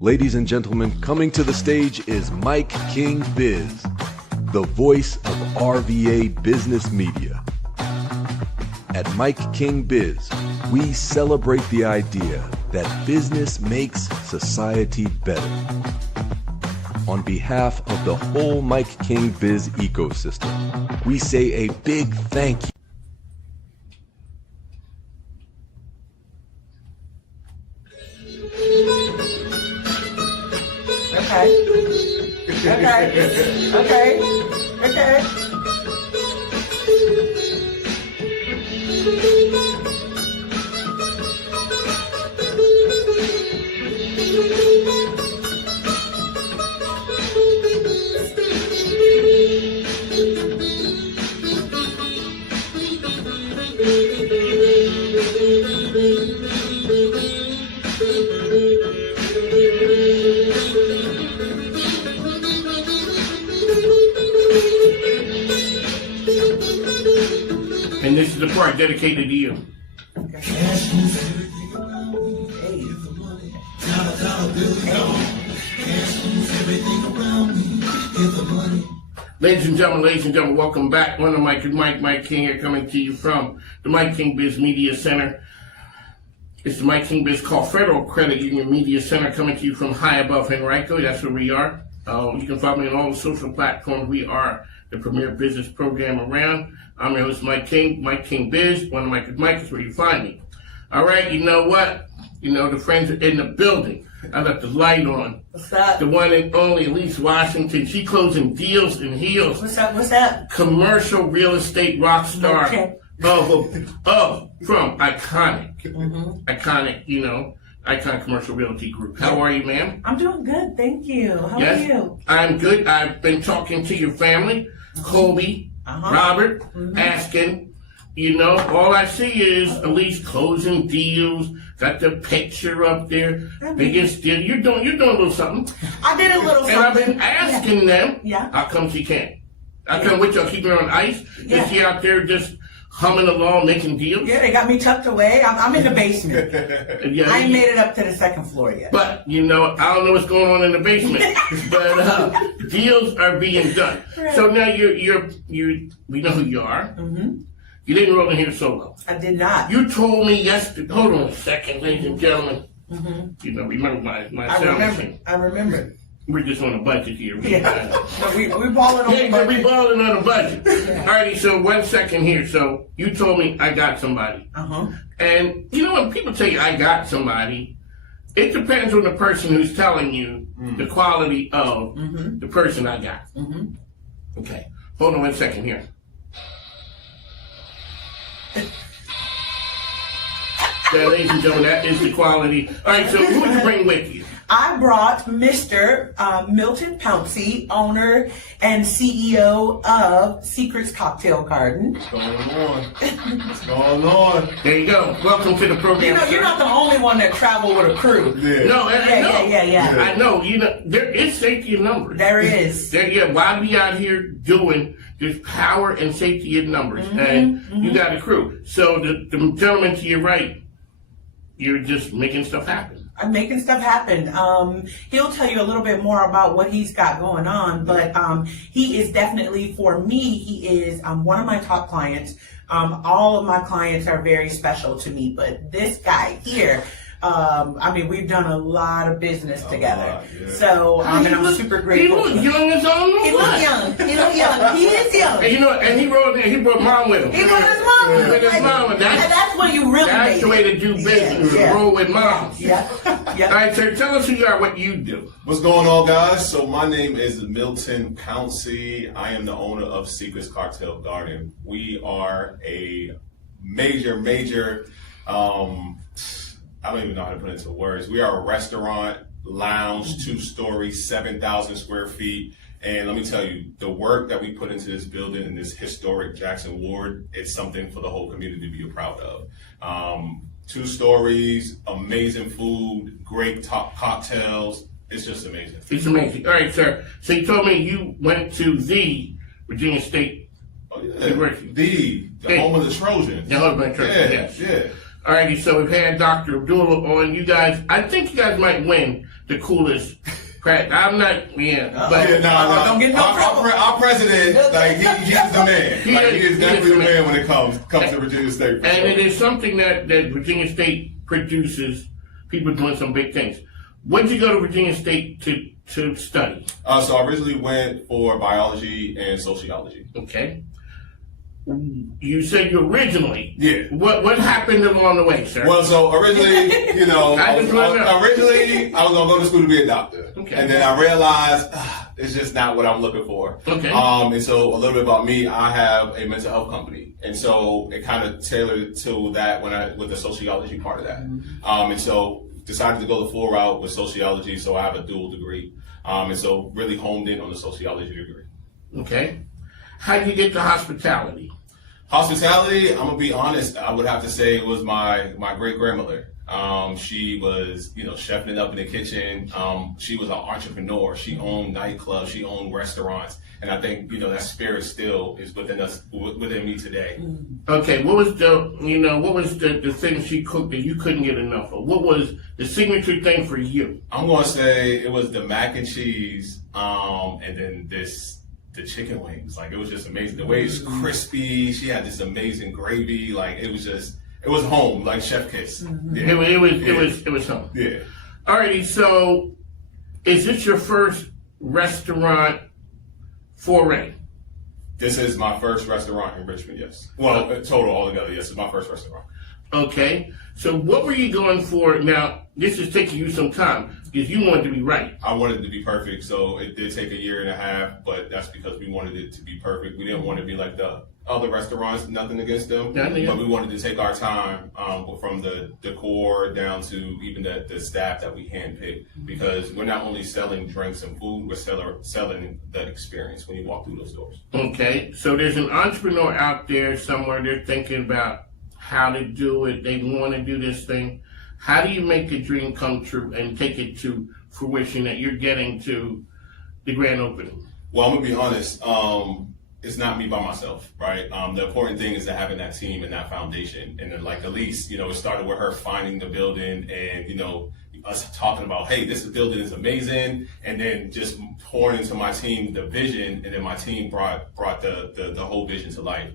Ladies and gentlemen, coming to the stage is MIKEKINGBIZ, the voice of RVA business media. At MIKEKINGBIZ, we celebrate the idea that business makes society better. On behalf of the whole MIKEKINGBIZ ecosystem, we say a big thank you. Okay. And this is the part dedicated to you. Ladies and gentlemen, welcome back. One of Mike King here, coming to you from the MIKEKINGBIZ Media Center. It's the MIKEKINGBIZ Call Federal Credit Union Media Center, coming to you from high above Henrico. That's where we are. You can follow me on all the social platforms. We are the premier business program around. I'm your host, Mike King, MIKEKINGBIZ. One of Mike is where you find me. All right, you know what? You know, the friends are in the building. I left the light on. What's up? The one and only Alease Washington. She closing deals and heels. What's up? Commercial real estate rockstar. Okay. From iconic, Icon Commercial Realty Group. How are you, ma'am? I'm doing good, thank you. How are you? I'm good. I've been talking to your family, Colby, Robert, asking. You know, all I see is Alease closing deals. Got the picture up there. Biggest deal. You're doing a little something. I did a little something. And I've been asking them. Yeah. How come she can't? How come with y'all keeping her on ice? Is she out there just humming along, making deals? Yeah, they got me tucked away. I'm in the basement. I ain't made it up to the second floor yet. But, you know, I don't know what's going on in the basement. But deals are being done. Right. So now we know who you are. Mm-hmm. You didn't roll in here solo. I did not. You told me yesterday. Hold on a second, ladies and gentlemen. Mm-hmm. You know, remember my sound machine. I remember. We're just on a budget here. We balling on a budget. We balling on a budget. Alrighty, so 1 second here. So you told me I got somebody. And you know when people tell you I got somebody, it depends on the person who's telling you the quality of the person I got. Okay, hold on 1 second here. Yeah, ladies and gentlemen, that is the quality. All right, so who would you bring with you? I brought Mr. Milton Pouncey, owner and CEO of Secrets Cocktail Garden. What's going on? There you go. Welcome to the program. You're not the only one that traveled with a crew. Yeah. No, I know. Yeah. I know. You know, there is safety in numbers. There is. Why we out here doing there's power and safety in numbers, and you got a crew. So the gentleman to your right, you're just making stuff happen. I'm making stuff happen. He'll tell you a little bit more about what he's got going on, but he is definitely, for me, he is one of my top clients. All of my clients are very special to me, but this guy here, we've done a lot of business together. So, and I'm super grateful. He look young as all. He look young. He is young. And you know, and he brought mom with him. He brought his mom with him. With his mom. And that's when you really That's the way to do business. Roll with moms. Yeah. All right, sir, tell us who you are, what you do. What's going on, guys? So my name is Milton Pouncey. I am the owner of Secrets Cocktail Garden. We are a major, I don't even know how to put it into words. We are a restaurant, lounge, 2-story, 7,000 square feet. And let me tell you, the work that we put into this building in this historic Jackson Ward, it's something for the whole community to be proud of. 2 stories, amazing food, great top cocktails. It's just amazing. It's amazing. All right, sir. So you told me you went to the Virginia State University. The home of the Trojans. The home of the Trojans, yes. Yeah. Alrighty, so we've had Dr. Abdullah on. You guys, I think you guys might win the coolest. I'm not, but don't get no trouble. Our president, like he's the man. He is definitely the man when it comes to Virginia State. And it is something that Virginia State produces. People doing some big things. When did you go to Virginia State to study? So I originally went for biology and sociology. Okay. You said you originally. Yeah. What happened along the way, sir? Well, so originally, I was gonna go to school to be a doctor. Okay. And then I realized it's just not what I'm looking for. Okay. And so a little bit about me, I have a mental health company, and so it kind of tailored to that with the sociology part of that. And so decided to go the full route with sociology, so I have a dual degree. And so really honed in on the sociology degree. Okay. How did you get to hospitality? Hospitality, I'm gonna be honest, I would have to say it was my great grandmother. She was, chefing it up in the kitchen. She was an entrepreneur. She owned nightclubs. She owned restaurants. And I think, that spirit still is within me today. Okay, what was the thing she cooked that you couldn't get enough of? What was the signature thing for you? I'm gonna say it was the mac and cheese, and then the chicken wings. Like, it was just amazing. The way it's crispy. She had this amazing gravy. Like, it was home, like chef kiss. Yeah. It was home. Yeah. Alrighty, so is this your first restaurant foray? This is my first restaurant in Richmond, yes. Well, total altogether, yes, it's my first restaurant. Okay, so what were you going for? Now, this is taking you some time because you wanted to be right. I wanted it to be perfect, so it did take a year and a half, but that's because we wanted it to be perfect. We didn't want to be like the other restaurants, nothing against them, but we wanted to take our time from the decor down to even the staff that we handpicked, because we're not only selling drinks and food, we're selling the experience when you walk through those doors. Okay, so there's an entrepreneur out there somewhere, they're thinking about how to do it, they want to do this thing. How do you make the dream come true and take it to fruition that you're getting to the grand opening? Well, I'm going to be honest. It's not me by myself, right? The important thing is having that team and that foundation. And then, like Alease, it started with her finding the building and, us talking about, hey, this building is amazing. And then just pouring into my team the vision. And then my team brought the whole vision to life.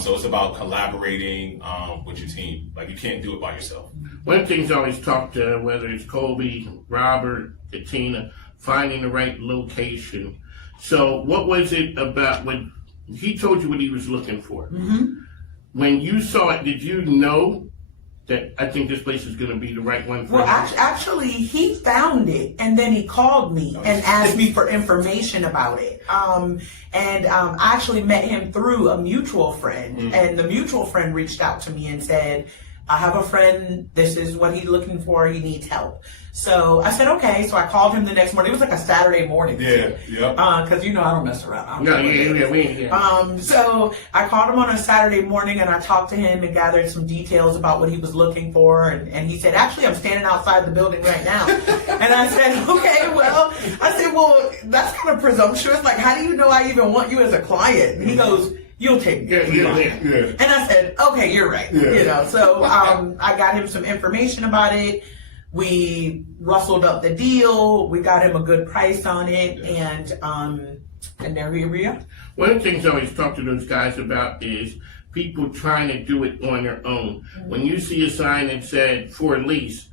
So it's about collaborating with your team. Like, you can't do it by yourself. One of the things I always talk to, whether it's Colby, Robert, Katina, finding the right location. So what was it about when he told you what he was looking for? When you saw it, did you know that I think this place is going to be the right one for Well, you? actually, he found it, and then he called me and asked me for information about it. I actually met him through a mutual friend, and the mutual friend reached out to me and said, I have a friend, this is what he's looking for, he needs help. So I said, okay. So I called him the next morning. It was like a Saturday morning. Yeah, yeah. Because, I don't mess around. We ain't here. So I called him on a Saturday morning and I talked to him and gathered some details about what he was looking for. And he said, actually, I'm standing outside the building right now. And I said, okay, well, that's kind of presumptuous. Like, how do you know I even want you as a client? And he goes, you'll take me. Yeah. And I said, okay, you're right. Yeah. So I got him some information about it. We rustled up the deal. We got him a good price on it, and there we are. One of the things I always talk to those guys about is people trying to do it on their own. When you see a sign that said for Alease,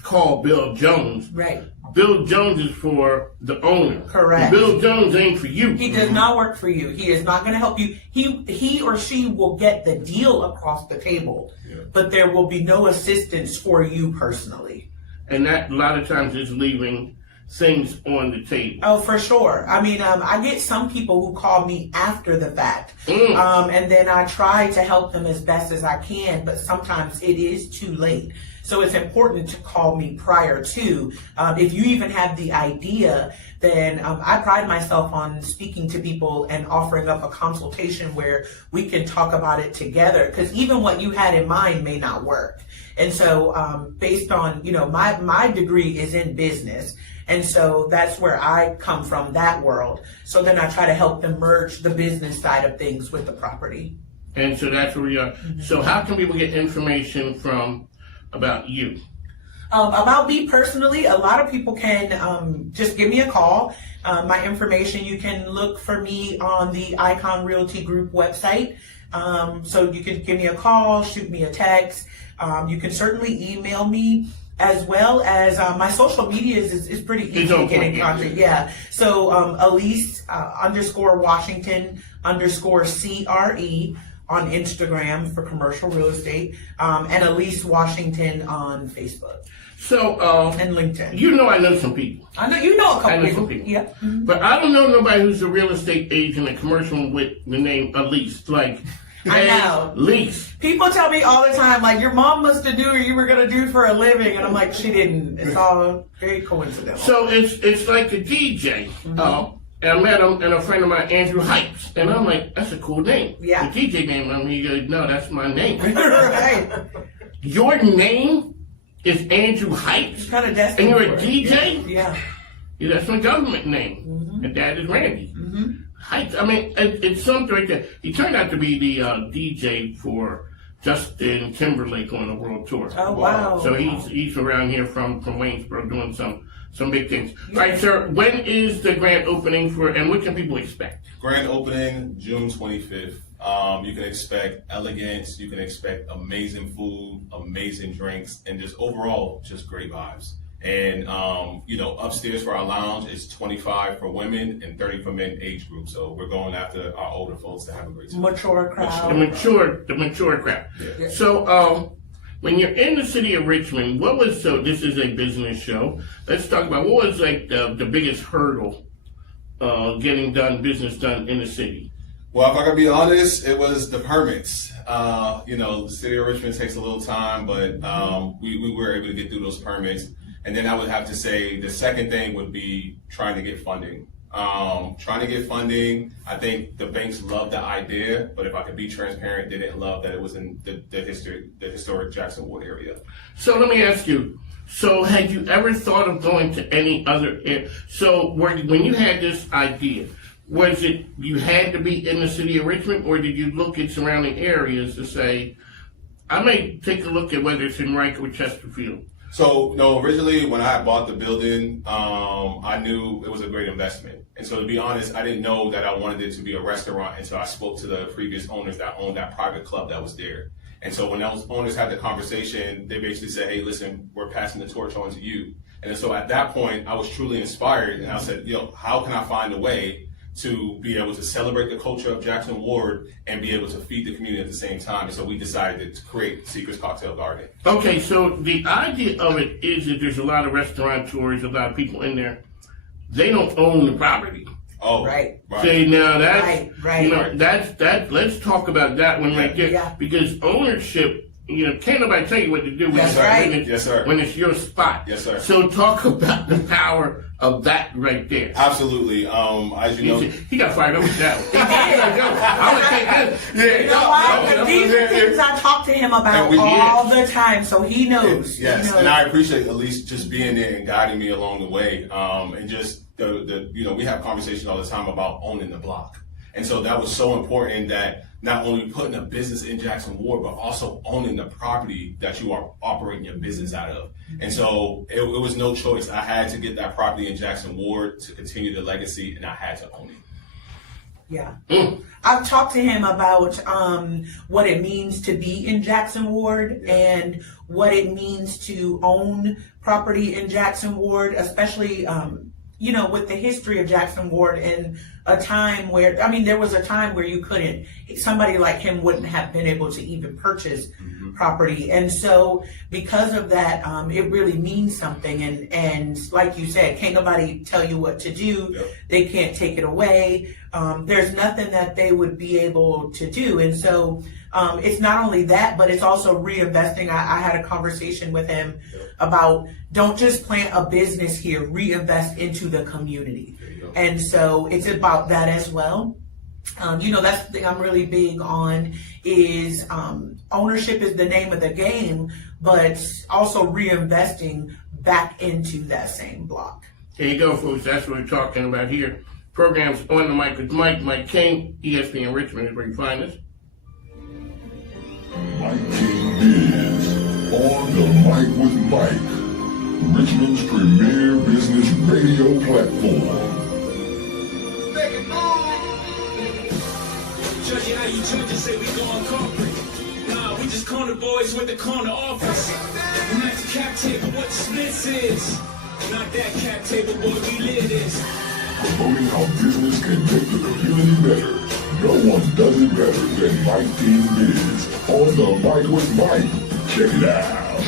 call Bill Jones. Right. Bill Jones is for the owner. Correct. Bill Jones ain't for you. He does not work for you. He is not going to help you. He or she will get the deal across the table, but there will be no assistance for you personally. And that a lot of times is leaving things on the table. Oh, for sure. I mean, I get some people who call me after the fact, and then I try to help them as best as I can, but sometimes it is too late. So it's important to call me prior to. If you even have the idea, then I pride myself on speaking to people and offering up a consultation where we can talk about it together, because even what you had in mind may not work. And so based on, my degree is in business. And so that's where I come from, that world. So then I try to help them merge the business side of things with the property. And so that's where we are. So how can people get information about you? About me personally, a lot of people can just give me a call. My information, you can look for me on the Icon Realty Group website. So you can give me a call, shoot me a text. You can certainly email me, as well as my social media is pretty easy to get in contact. Yeah. So Alease _Washington _CRE on Instagram for commercial real estate, and Alease Washington on Facebook. So, and LinkedIn. You know I know some people. I know you know a couple I know people. some people. Yeah. Mm-hmm. But I don't know nobody who's a real estate agent and commercial with the name Alease. Like, I know. Alease. People tell me all the time, like, your mom must have knew what you were going to do for a living. And I'm like, she didn't. It's all very coincidental. So it's like a DJ. Mm-hmm. And I met him and a friend of mine, Andrew Heights. And I'm like, that's a cool name. Yeah. The DJ name. I mean, he goes, no, that's my name. Right. Your name is Andrew Heights? Kind of destined. And you're a DJ? Yeah. Yeah, that's my government name. Mm-hmm. And dad is Randy. Mm-hmm. Heights. I mean, it's something right there. He turned out to be the DJ for Justin Timberlake on the world tour. Oh, wow. So he's around here from Waynesboro doing some big things. Yeah. All right, sir, when is the grand opening and what can people expect? Grand opening, June 25th. You can expect elegance, you can expect amazing food, amazing drinks, and just overall, just great vibes. And, upstairs for our lounge is 25 for women and 30 for men age group. So we're going after our older folks to have a great time. Mature crowd. The mature crowd. Yeah. So, when you're in the city of Richmond, this is a business show. Let's talk about what was like the biggest hurdle getting business done in the city? Well, if I can be honest, it was the permits. The city of Richmond takes a little time, but we were able to get through those permits. And then I would have to say the second thing would be trying to get funding. I think the banks loved the idea, but if I could be transparent, they didn't love that it was in the historic Jackson Ward area. So let me ask you, so had you ever thought of going to any other area? So when you had this idea, was it you had to be in the city of Richmond, or did you look at surrounding areas to say, I may take a look at whether it's in Riker or Chesterfield? So, no, originally when I bought the building, I knew it was a great investment. And so to be honest, I didn't know that I wanted it to be a restaurant until I spoke to the previous owners that owned that private club that was there. And so when those owners had the conversation, they basically said, hey, listen, we're passing the torch on to you. And so at that point, I was truly inspired. And I said, how can I find a way to be able to celebrate the culture of Jackson Ward and be able to feed the community at the same time? And so we decided to create Secrets Cocktail Garden. Okay, so the idea of it is that there's a lot of restaurateurs, a lot of people in there. They don't own the property. Oh, right. See, now that's, right. That's, let's talk about that one right there. Yeah. Because ownership, can't nobody tell you what to do when, when it's your spot. Yes, sir. So talk about the power of that right there. Absolutely. As you know, he got fired up with that one. I'm gonna take this. You know why? These are things I talk to him about all the time, so he knows. Yes, he knows. And I appreciate Alease just being there and guiding me along the way. And just we have conversations all the time about owning the block. And so that was so important that not only putting a business in Jackson Ward, but also owning the property that you are operating your business out of. And so it was no choice. I had to get that property in Jackson Ward to continue the legacy, and I had to own it. Yeah. I've talked to him about what it means to be in Jackson Ward and what it means to own property in Jackson Ward, especially with the history of Jackson Ward and a time where, there was a time where somebody like him wouldn't have been able to even purchase property. And so because of that, it really means something. And like you said, can't nobody tell you what to do. Yep. They can't take it away. There's nothing that they would be able to do. And so it's not only that, but it's also reinvesting. I had a conversation with him about don't just plant a business here, reinvest into the community. And so it's about that as well. That's the thing I'm really big on is ownership is the name of the game, but also reinvesting back into that same block. There you go, folks. That's what we're talking about here. Programs On the Mic with Mike King, ESPN Richmond is where you find us. Mike King Biz, On the Mic with Mike. Richmond's premier business radio platform. Judging how you judges say we going corporate. Nah, we just corner boys with the corner office. And that's the cap table, what the Smiths is. Not that cap table, boy, we live this. Promoting how business can make the community better. No one does it better than Mike King Biz. On the mic with Mike. Check it out.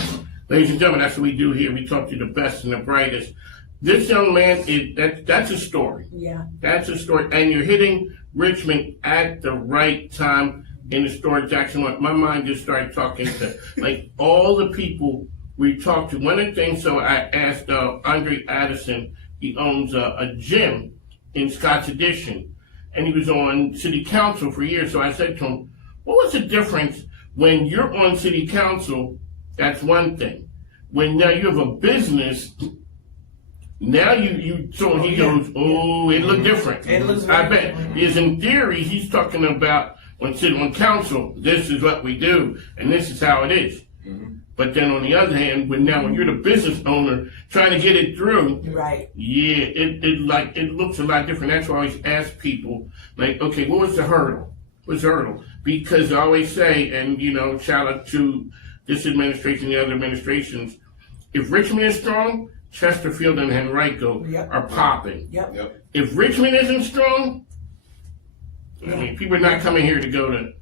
Ladies and gentlemen, that's what we do here. We talk to the best and the brightest. This young man, that's a story. Yeah. That's a story. And you're hitting Richmond at the right time in the story, Jackson. My mind just started talking to, like, all the people we talked to. One of the things, so I asked Andre Addison, he owns a gym in Scott's Addition, and he was on city council for years. So I said to him, what was the difference when you're on city council? That's one thing. When now you have a business, now you so he goes, oh, it looked different. It looks I bet. Because in theory, he's talking about when sitting on council, this is what we do, and this is how it is. Mm-hmm. But then on the other hand, when you're the business owner trying to get it through, Right. yeah, it looks a lot different. That's why I always ask people, like, okay, what was the hurdle? What's the hurdle? Because I always say, and shout out to this administration, the other administrations, if Richmond is strong, Chesterfield and Henrico are popping. Yep. If Richmond isn't strong, I mean, people are not coming here to go to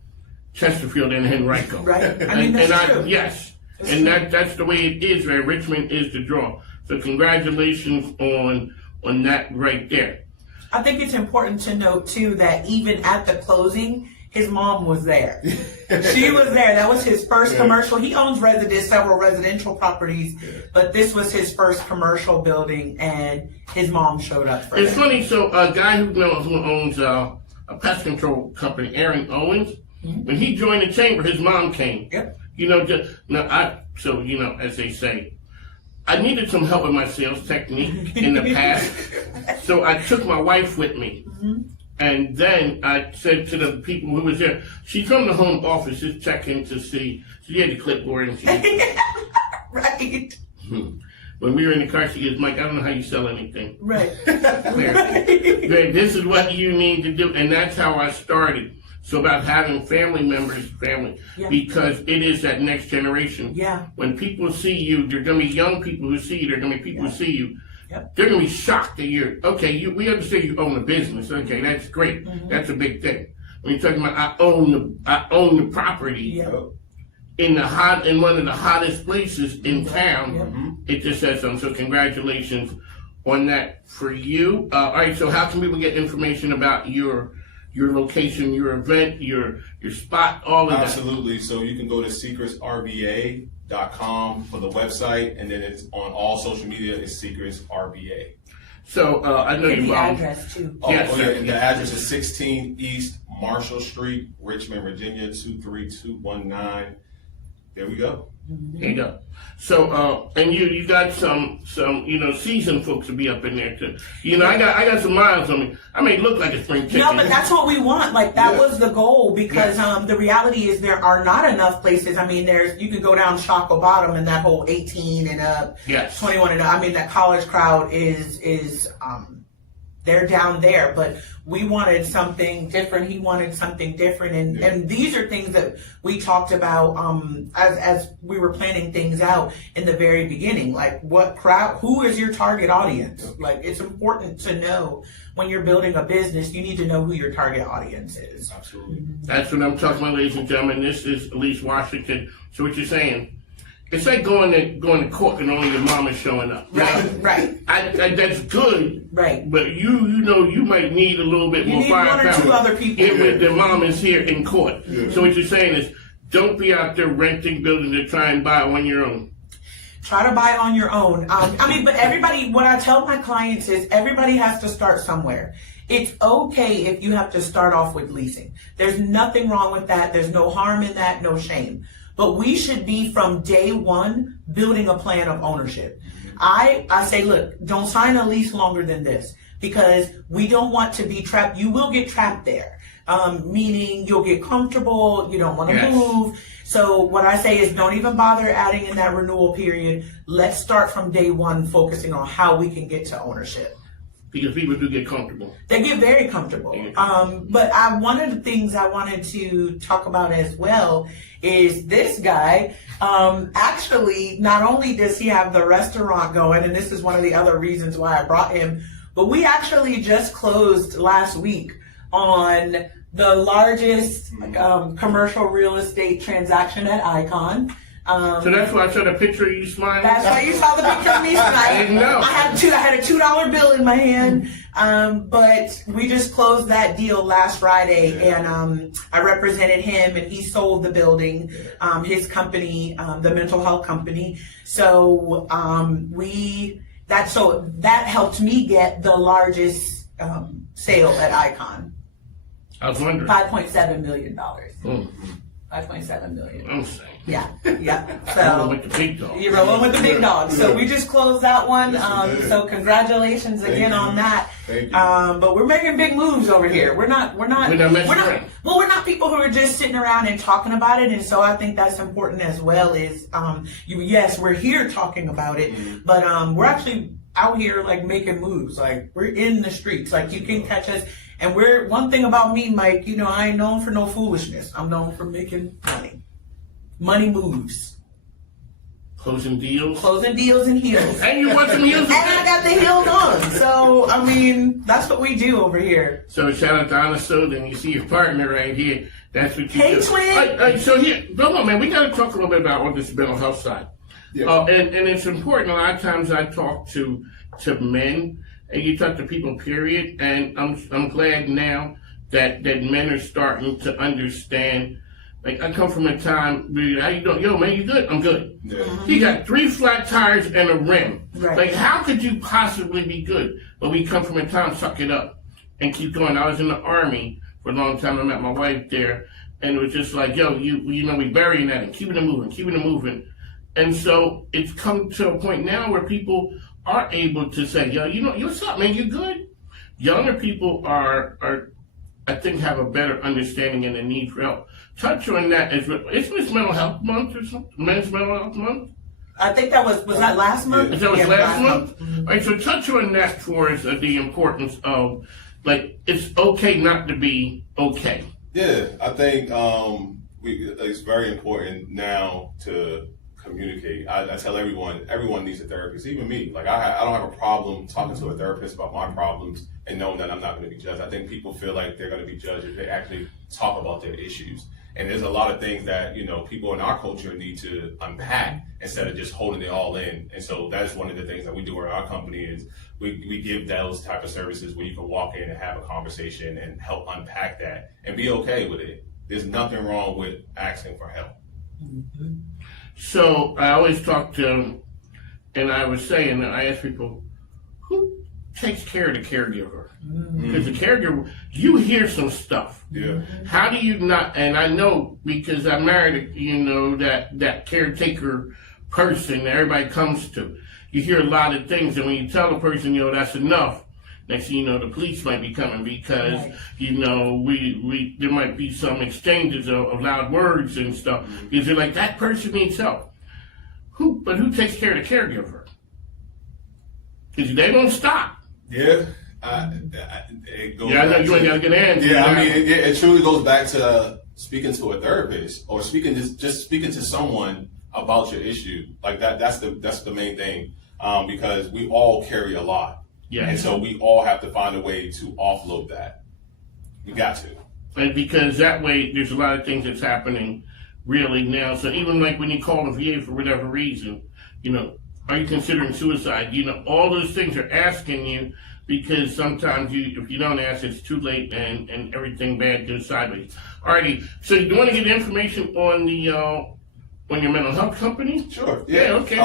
Chesterfield and Henrico. Right. I mean, that's true. Yes. And that's the way it is, right? Richmond is the draw. So congratulations on that right there. I think it's important to note, too, that even at the closing, his mom was there. She was there. That was his first commercial. He owns several residential properties, but this was his first commercial building, and his mom showed up for it. It's funny. So a guy who owns a pest control company, Aaron Owens, when he joined the chamber, his mom came. Yep. As they say, I needed some help with my sales technique in the past, so I took my wife with me. And then I said to the people who was there, she's from the home office, just checking to see. She had the clipboard and she Right. When we were in the car, she goes, Mike, I don't know how you sell anything. Right. This is what you need to do. And that's how I started. So about having family members, because it is that next generation. Yeah. When people see you, they're going to be young people who see you. They're going to be people who see you. Yep. They're going to be shocked that we understand you own a business. Okay, that's great. That's a big thing. When you're talking about I own the property in one of the hottest places in town, it just says something. So congratulations on that for you. All right, so how can people get information about your location, your event, your spot, all of that? Absolutely. So you can go to secretsrba.com for the website, and then it's on all social media. It's Secrets RBA. So I know And your the mom. address, too. The address is 16 East Marshall Street, Richmond, Virginia 23219. There we go. There you go. So and you got some seasoned folks to be up in there too. I got some miles on me. I may look like a spring chicken. No, but that's what we want. Like, that was the goal, because the reality is there are not enough places. I mean, you could go down Shockoe Bottom and that whole 18 and up, 21 and up. I mean, that college crowd is they're down there, but we wanted something different. He wanted something different, and these are things that we talked about as we were planning things out in the very beginning. Like, what crowd? Who is your target audience? Like, it's important to know when you're building a business. You need to know who your target audience is. Absolutely. That's what I'm talking about, ladies and gentlemen. This is Alease Washington. So what you're saying? It's like going to court and only your mom is showing up. Right. That's good. Right. But you might need a little bit more firepower. You need one or two other people. If the mom is here in court. Yeah. So what you're saying is, don't be out there renting buildings to try and buy on your own. Try to buy on your own. But everybody, what I tell my clients is everybody has to start somewhere. It's okay if you have to start off with leasing. There's nothing wrong with that. There's no harm in that, no shame. But we should be, from day one, building a plan of ownership. I say, look, don't sign a lease longer than this. because we don't want to be trapped. You will get trapped there, meaning you'll get comfortable, you don't want to move. So what I say is don't even bother adding in that renewal period. Let's start from day one focusing on how we can get to ownership. Because people do get comfortable. They get very comfortable. But one of the things I wanted to talk about as well is this guy, actually, not only does he have the restaurant going, and this is one of the other reasons why I brought him, but we actually just closed last week on the largest commercial real estate transaction at Icon. So that's why I saw the picture of you smiling? That's why you saw the picture of me smiling. I didn't know. I had a $2 bill in my hand, but we just closed that deal last Friday, and I represented him, and he sold the building, his company, the mental health company. So that helped me get the largest sale at Icon. I was wondering. $5.7 million. $5.7 million. I'm saying. Yeah. So with the big dog. You're rolling with the big dog. So we just closed that one. So congratulations again on that. Thank you. But we're making big moves over here. We're not people who are just sitting around and talking about it. And so I think that's important as well. Is yes, we're here talking about it, but we're actually out here like making moves. Like we're in the streets. Like you can catch us. And one thing about me, Mike, I ain't known for no foolishness. I'm known for making money. Money moves. Closing deals and heels. And you want some heels? And I got the heels on. So, that's what we do over here. So shout out to Honest Soda, and you see your partner right here. That's what you do. Hey, twin. So here, come on, man. We got to talk a little bit about on this mental health side. Yeah. And it's important. A lot of times I talk to men, and you talk to people, period. And I'm glad now that men are starting to understand. Like, I come from a time where, how you doing? Yo, man, you good? I'm good. Yeah. He got 3 flat tires and a rim. Right. Like, how could you possibly be good? But we come from a time, suck it up and keep going. I was in the Army for a long time. I met my wife there. And it was just like, yo, we burying that and keeping it moving. And so it's come to a point now where people are able to say, yo, what's up, man? You good? Younger people are I think, have a better understanding and a need for help. Touch on that. Isn't this Mental Health Month or something? Men's Mental Health Month? I think that was that last month? That was last month? Mm-hmm. All right, so touch on that for us, the importance of, like, it's okay not to be okay. Yeah, I think it's very important now to communicate. I tell everyone needs a therapist, even me. Like, I don't have a problem talking to a therapist about my problems and knowing that I'm not going to be judged. I think people feel like they're going to be judged if they actually talk about their issues. And there's a lot of things that, people in our culture need to unpack instead of just holding it all in. And so that's one of the things that we do at our company is we give those type of services where you can walk in and have a conversation and help unpack that and be okay with it. There's nothing wrong with asking for help. Mm-hmm. So I always talk to, and I was saying, I ask people, who takes care of the caregiver? Because the caregiver, you hear some stuff. Yeah. How do you not, and I know because I'm married, that caretaker person that everybody comes to. You hear a lot of things, and when you tell a person, that's enough, next thing you know, the police might be coming because, there might be some exchanges of loud words and stuff. Because they're like, that person needs help. Who takes care of the caregiver? Because they don't stop. Yeah. It goes I know you ain't got to get an answer. Yeah, I mean, it truly goes back to speaking to a therapist or speaking to someone about your issue. Like that's the main thing. Because we all carry a lot. Yeah. And so we all have to find a way to offload that. We got to. And because that way, there's a lot of things that's happening really now. So even like when you call the VA for whatever reason, are you considering suicide? All those things are asking you because sometimes if you don't ask, it's too late and everything bad goes sideways. Alrighty. So you want to get information on your mental health company? Sure. Yeah. Okay.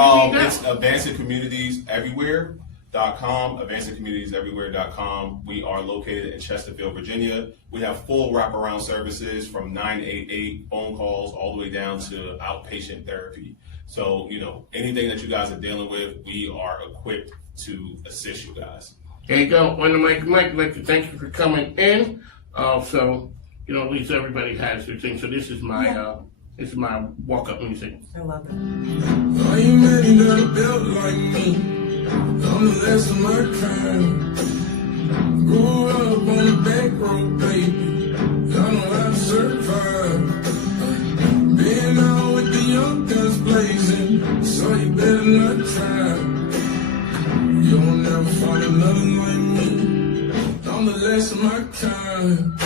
It's Advancing Communities Everywhere. AdvancingCommunitiesEverywhere.com. We are located in Chesterfield, Virginia. We have full wraparound services from 988 phone calls all the way down to outpatient therapy. So, anything that you guys are dealing with, we are equipped to assist you guys. There you go. On the mic, Mike, I'd like to thank you for coming in. So, at least everybody has their thing. So this is my walk-up music. I love it. Are you many that are built like me? I'm the last of my kind. Grew up on the back road, baby. Y'all know how to survive. Being out with the young guns blazing, so you better not try. You'll never find another like me. I'm the last of my kind.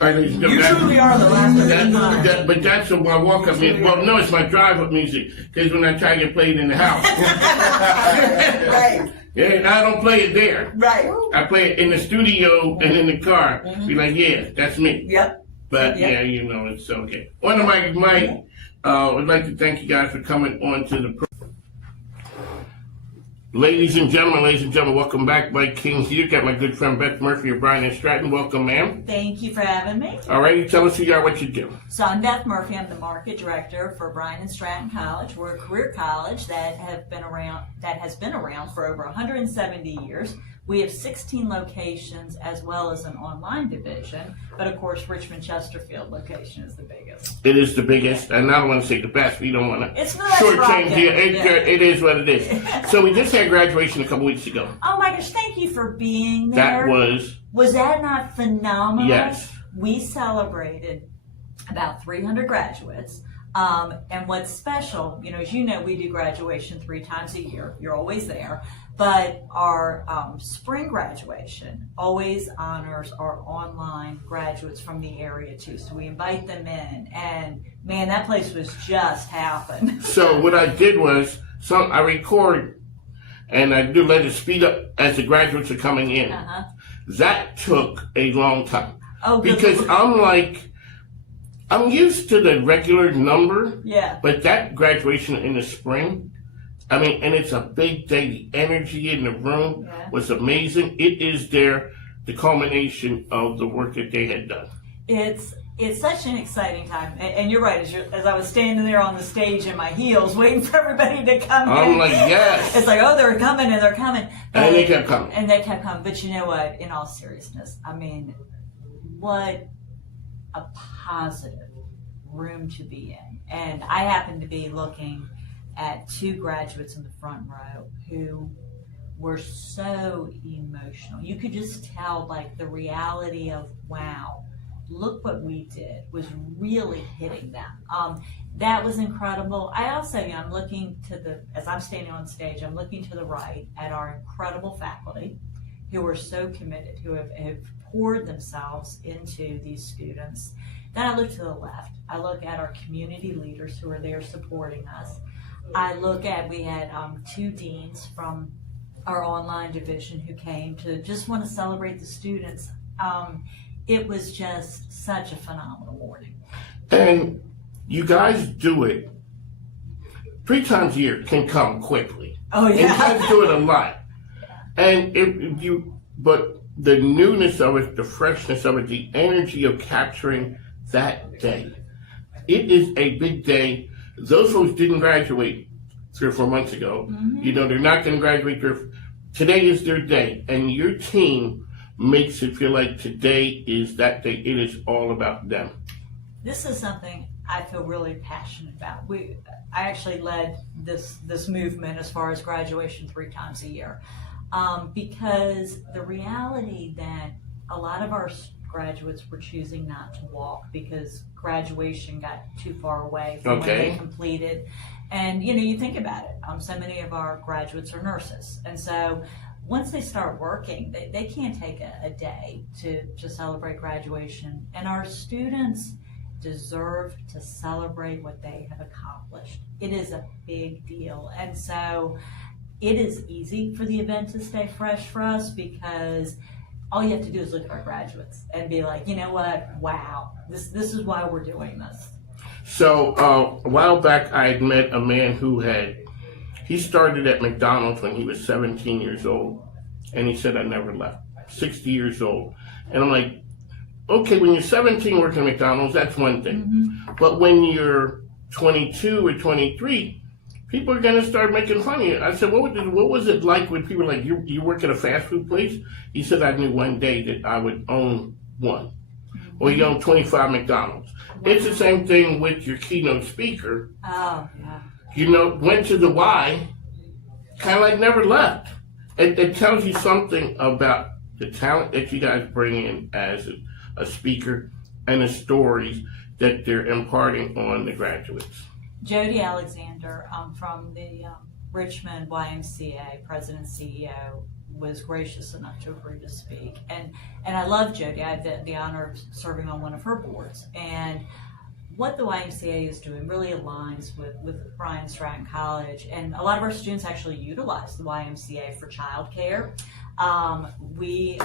All right, ladies and You gentlemen, truly are the last of your kind. but that's my walk-up music. Well, no, it's my drive-up music, because when I try to get played in the house. Right. Yeah, I don't play it there. Right. I play it in the studio and in the car. Be like, yeah, that's me. Yep. But Yep. yeah, it's okay. On the mic, Mike, I'd like to thank you guys for coming on to the Ladies and gentlemen, welcome back. Mike King here. Got my good friend Beth Murphy of Bryant and Stratton. Welcome, ma'am. Thank you for having me. All righty, tell us who you are, what you do. So I'm Beth Murphy. I'm the market director for Bryant and Stratton College. We're a career college that has been around for over 170 years. We have 16 locations as well as an online division, but of course Richmond Chesterfield location is the biggest. It is the biggest, and I don't want to say the best. We don't want to It's not shortchange rocket. here. It is what it is. So we just had graduation a couple weeks ago. Oh my gosh, thank you for being there. That Was that not phenomenal? Yes. We celebrated about 300 graduates. And what's special, as you know, we do graduation 3 times a year. You're always there. But our spring graduation always honors our online graduates from the area too. So we invite them in, and man, that place was just happened. So what I did was, I record, and I do let it speed up as the graduates are coming in. That took a long time. Oh, good. Because I'm used to the regular number. Yeah. But that graduation in the spring, and it's a big day. The energy in the room was amazing. It is the culmination of the work that they had done. It's such an exciting time, and you're right. As I was standing there on the stage in my heels, waiting for everybody to come in. I'm like, yes. It's like, oh, they're coming and they're coming. And they kept coming. And they kept coming. But you know what? In all seriousness, what a positive room to be in. And I happen to be looking at 2 graduates in the front row who were so emotional. You could just tell, the reality of, wow, look what we did was really hitting them. That was incredible. I also, I'm looking as I'm standing on stage, I'm looking to the right at our incredible faculty who are so committed, who have poured themselves into these students. Then I look to the left. I look at our community leaders who are there supporting us. We had 2 deans from our online division who came to just want to celebrate the students. It was just such a phenomenal morning. And you guys do it 3 times a year, can come quickly. Oh, yeah. And you guys do it a lot. And but the newness of it, the freshness of it, the energy of capturing that day. It is a big day. Those folks didn't graduate 3 or 4 months ago. They're not going to graduate. Today is their day. And your team makes it feel like today is that day. It is all about them. This is something I feel really passionate about. I actually led this movement as far as graduation 3 times a year. Because the reality that a lot of our graduates were choosing not to walk because graduation got too far away from when they completed. And you think about it, so many of our graduates are nurses, and so once they start working, they can't take a day to celebrate graduation. And our students deserve to celebrate what they have accomplished. It is a big deal. And so it is easy for the event to stay fresh for us because all you have to do is look at our graduates and be like, you know what, wow, this is why we're doing this. So a while back, I had met a man he started at McDonald's when he was 17 years old, and he said, I never left, 60 years old. And I'm like, okay, when you're 17 working at McDonald's, that's one thing. But when you're 22 or 23, people are going to start making fun of you. I said, what was it like when people were like, you work at a fast food place? He said, I knew one day that I would own one. Or you own 25 McDonald's. It's the same thing with your keynote speaker. Oh, yeah. You know, went to the Y, kind of like never left. It tells you something about the talent that you guys bring in as a speaker and the stories that they're imparting on the graduates. Jody Alexander from the Richmond YMCA, President CEO, was gracious enough to agree to speak. And I love Jody. I had the honor of serving on one of her boards. And what the YMCA is doing really aligns with Bryant Stratton College. And a lot of our students actually utilize the YMCA for childcare. We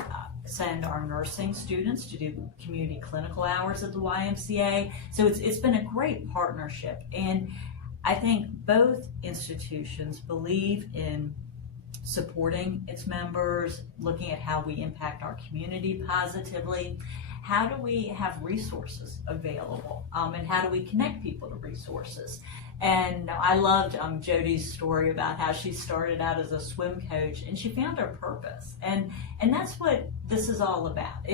send our nursing students to do community clinical hours at the YMCA. So it's been a great partnership. And I think both institutions believe in supporting its members, looking at how we impact our community positively. How do we have resources available? And how do we connect people to resources? And I loved Jody's story about how she started out as a swim coach and she found her purpose. And that's what this is all about.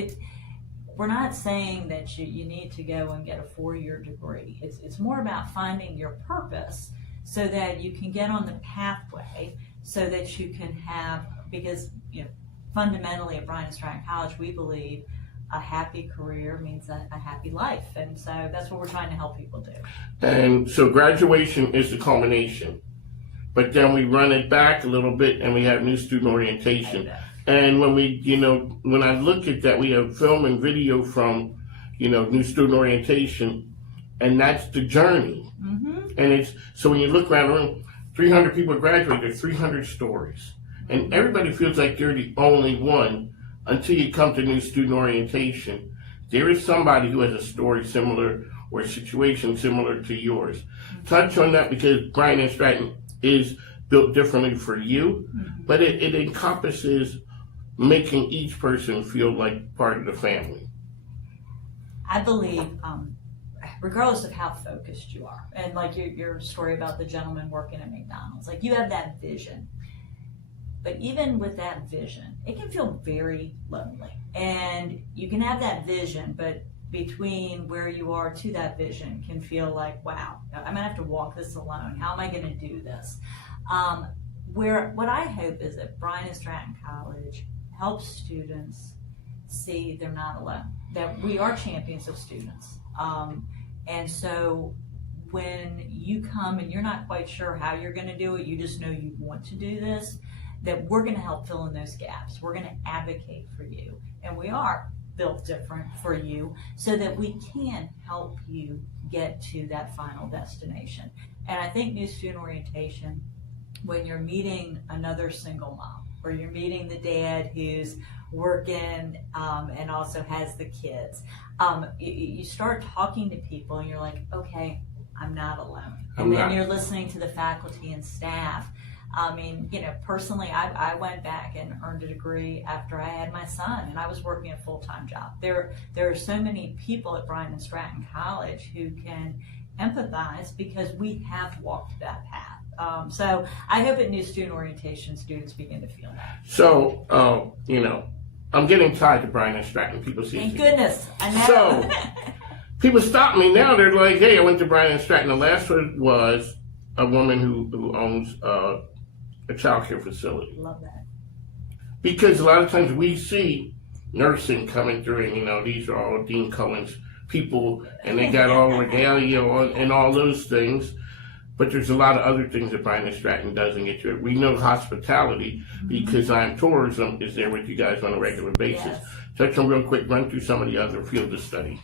We're not saying that you need to go and get a 4-year degree. It's more about finding your purpose so that you can get on the pathway so that you can have, because fundamentally at Bryant Stratton College, we believe a happy career means a happy life. And so that's what we're trying to help people do. And so graduation is the culmination. But then we run it back a little bit and we have new student orientation. And when when I look at that, we have film and video from, new student orientation, and that's the journey. Mm-hmm. And so when you look around the room, 300 people graduate, there's 300 stories. And everybody feels like they're the only one until you come to new student orientation. There is somebody who has a story similar or a situation similar to yours. Touch on that, because Bryant and Stratton is built differently for you, but it encompasses making each person feel like part of the family. I believe, regardless of how focused you are, and like your story about the gentleman working at McDonald's, like you have that vision. But even with that vision, it can feel very lonely. And you can have that vision, but between where you are to that vision can feel like, wow, I'm gonna have to walk this alone. How am I gonna do this? What I hope is that Bryant and Stratton College helps students see they're not alone, that we are champions of students. And so when you come and you're not quite sure how you're gonna do it, you just know you want to do this, that we're going to help fill in those gaps. We're going to advocate for you. And we are built different for you so that we can help you get to that final destination. And I think new student orientation, when you're meeting another single mom, or you're meeting the dad who's working and also has the kids, you start talking to people and you're like, okay, I'm not alone. And then you're listening to the faculty and staff. I mean, personally, I went back and earned a degree after I had my son, and I was working a full-time job. There are so many people at Bryant and Stratton College who can empathize because we have walked that path. So I hope at new student orientation, students begin to feel that. So, I'm getting tied to Bryant and Stratton. People see. Thank goodness. I know. So, people stop me now. They're like, hey, I went to Bryant and Stratton. The last one was a woman who owns a child care facility. Love that. Because a lot of times we see nursing coming through, and these are all Dean Cullen's people, and they got all regalia and all those things. But there's a lot of other things that Bryant and Stratton doesn't get to. We know hospitality because I'm tourism is there with you guys on a regular basis. Yes. Touch on real quick, run through some of the other fields of study.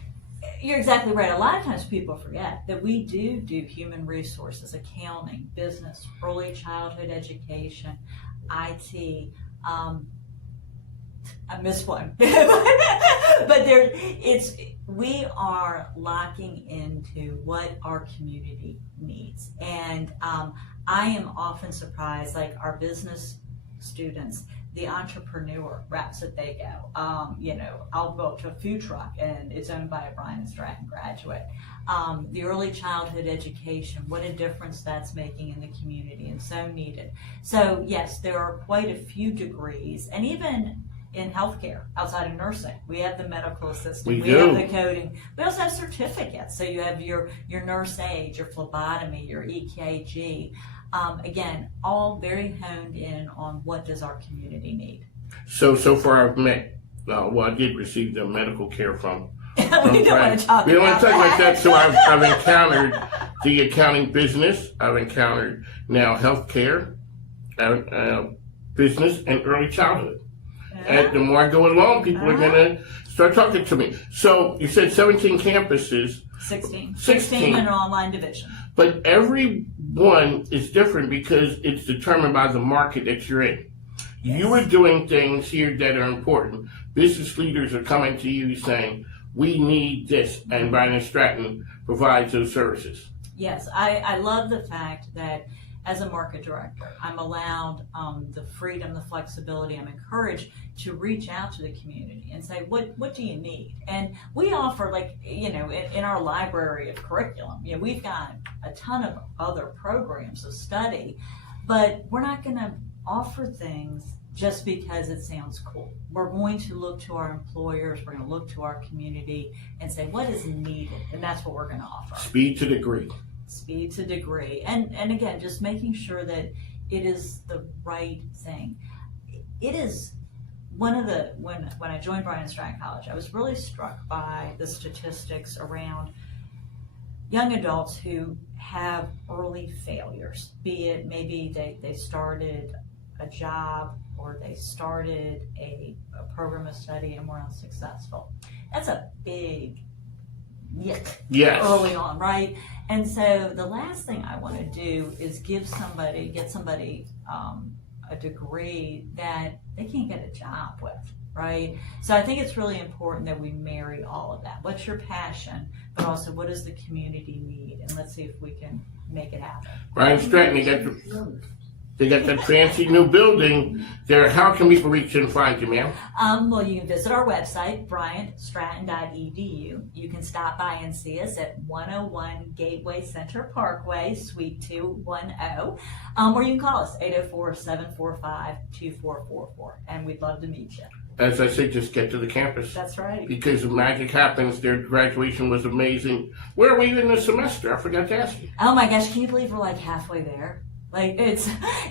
You're exactly right. A lot of times people forget that we do human resources, accounting, business, early childhood education, IT. I missed one, but we are locking into what our community needs, and I am often surprised. Like our business students, the entrepreneur routes that they go. I'll go up to a food truck and it's owned by a Bryant and Stratton graduate. The early childhood education, what a difference that's making in the community and so needed. So yes, there are quite a few degrees, and even in healthcare, outside of nursing, we have the medical assistant, we have the coding, we also have certificates. So you have your nurse aide, your phlebotomy, your EKG. Again, all very honed in on what does our community need. So far I've met, I did receive the medical care from we don't want to talk about that. So I've encountered the accounting business. I've encountered now healthcare, business, and early childhood. And the more I go along, people are going to start talking to me. So you said 17 campuses. 16 in an online division. But every one is different because it's determined by the market that you're in. Yes. You are doing things here that are important. Business leaders are coming to you saying, we need this, and Bryant and Stratton provides those services. Yes, I love the fact that as a market director, I'm allowed the freedom, the flexibility, I'm encouraged to reach out to the community and say, what do you need? And we offer, in our library of curriculum, we've got a ton of other programs of study, but we're not going to offer things just because it sounds cool. We're going to look to our employers, we're going to look to our community and say, what is needed? And that's what we're going to offer. Speed to degree. Speed to degree. And again, just making sure that it is the right thing. It is one of the, when I joined Bryant and Stratton College, I was really struck by the statistics around young adults who have early failures, be it maybe they started a job or they started a program of study and were unsuccessful. That's a big yes. early on, right? And so the last thing I want to do is get somebody a degree that they can't get a job with, right? So I think it's really important that we marry all of that. What's your passion, but also what does the community need? And let's see if we can make it happen. Bryant Stratton, they got that fancy new building there. How can people reach and find you, ma'am? Well, you can visit our website, bryantstratton.edu. You can stop by and see us at 101 Gateway Center Parkway, Suite 210. Or you can call us, 804-745-2444. And we'd love to meet you. As I say, just get to the campus. That's right. Because magic happens. Their graduation was amazing. Where are we in the semester? I forgot to ask you. Oh my gosh, can you believe we're like halfway there? Like it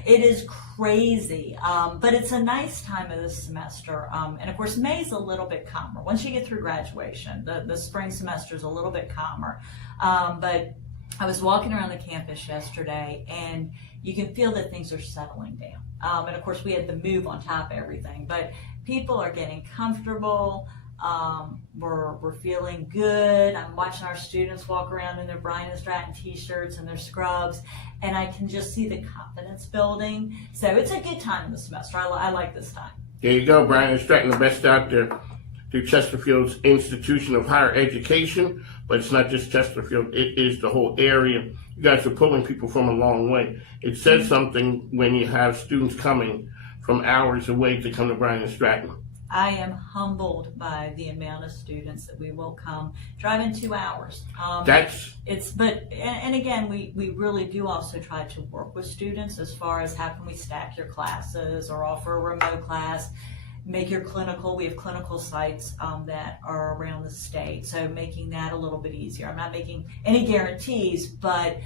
is crazy, but it's a nice time of the semester. And of course, May's a little bit calmer. Once you get through graduation, the spring semester is a little bit calmer. But I was walking around the campus yesterday and you can feel that things are settling down. And of course, we had the move on top of everything, but people are getting comfortable. We're feeling good. I'm watching our students walk around in their Bryant and Stratton t-shirts and their scrubs, and I can just see the confidence building. So it's a good time in the semester. I like this time. There you go, Bryant and Stratton, the best out there through Chesterfield's institution of higher education. But it's not just Chesterfield, it is the whole area. You guys are pulling people from a long way. It says something when you have students coming from hours away to come to Bryant and Stratton. I am humbled by the amount of students that we will come driving 2 hours. And again, we really do also try to work with students as far as how can we stack your classes or offer a remote class, make your clinical. We have clinical sites that are around the state, so making that a little bit easier. I'm not making any guarantees, but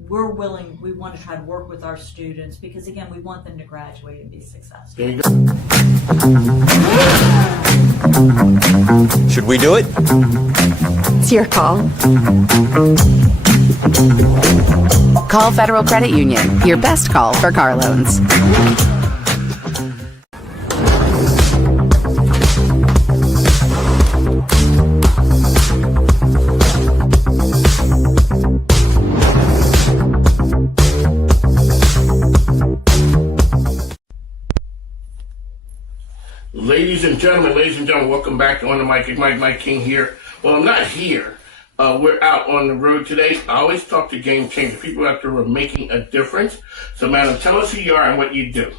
we want to try to work with our students because, again, we want them to graduate and be successful. There you go. Should we do it? It's your call. Call Federal Credit Union, your best call for car loans. Ladies and gentlemen, welcome back on the mic. It's Mike King here. Well, I'm not here. We're out on the road today. I always talk to game changers, people out there who are making a difference. So, madam, tell us who you are and what you do.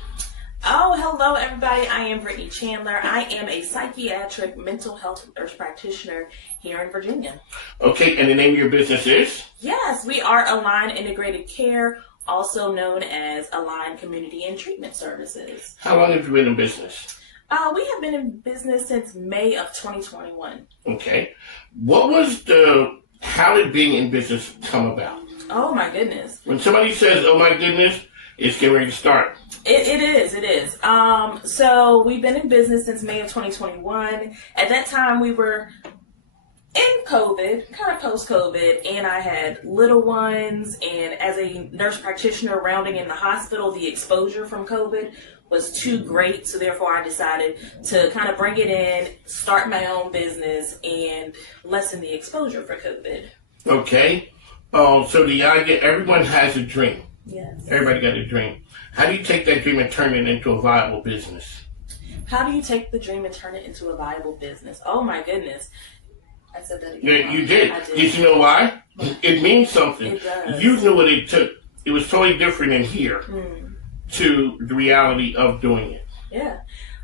Oh, hello everybody. I am Brittany Chandler. I am a psychiatric mental health nurse practitioner here in Virginia. Okay, and the name of your business is? Yes, we are Align Integrated Care, also known as Align Community and Treatment Services. How long have you been in business? We have been in business since May of 2021. Okay. How did being in business come about? Oh my goodness. When somebody says, oh my goodness, it's getting ready to start. It is. So we've been in business since May of 2021. At that time, we were in COVID, kind of post-COVID, and I had little ones. And as a nurse practitioner rounding in the hospital, the exposure from COVID was too great. So therefore, I decided to kind of bring it in, start my own business, and lessen the exposure for COVID. Okay. So the idea, everyone has a dream. Yes. Everybody got a dream. How do you take that dream and turn it into a viable business? How do you take the dream and turn it into a viable business? Oh my goodness. I said that again. Yeah, you did. I did. Did you know why? It means something. It does. You knew what it took. It was totally different in here to the reality of doing it. Yeah.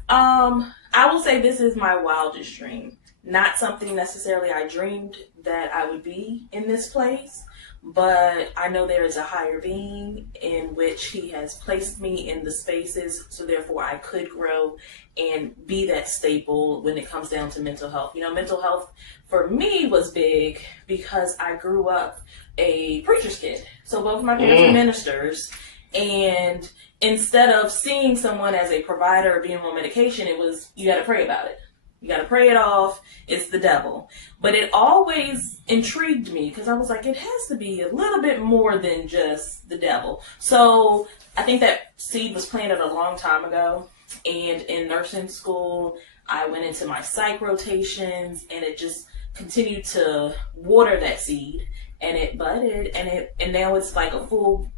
I will say this is my wildest dream. Not something necessarily I dreamed that I would be in this place, but I know there is a higher being in which he has placed me in the spaces, so therefore I could grow and be that staple when it comes down to mental health. You know, mental health for me was big because I grew up a preacher's kid. So both of my parents were ministers, and instead of seeing someone as a provider or being on medication, it was, you got to pray about it. You got to pray it off. It's the devil. But it always intrigued me because I was like, it has to be a little bit more than just the devil. So I think that seed was planted a long time ago. And in nursing school, I went into my psych rotations, and it just continued to water that seed. And it budded, and now it's like a full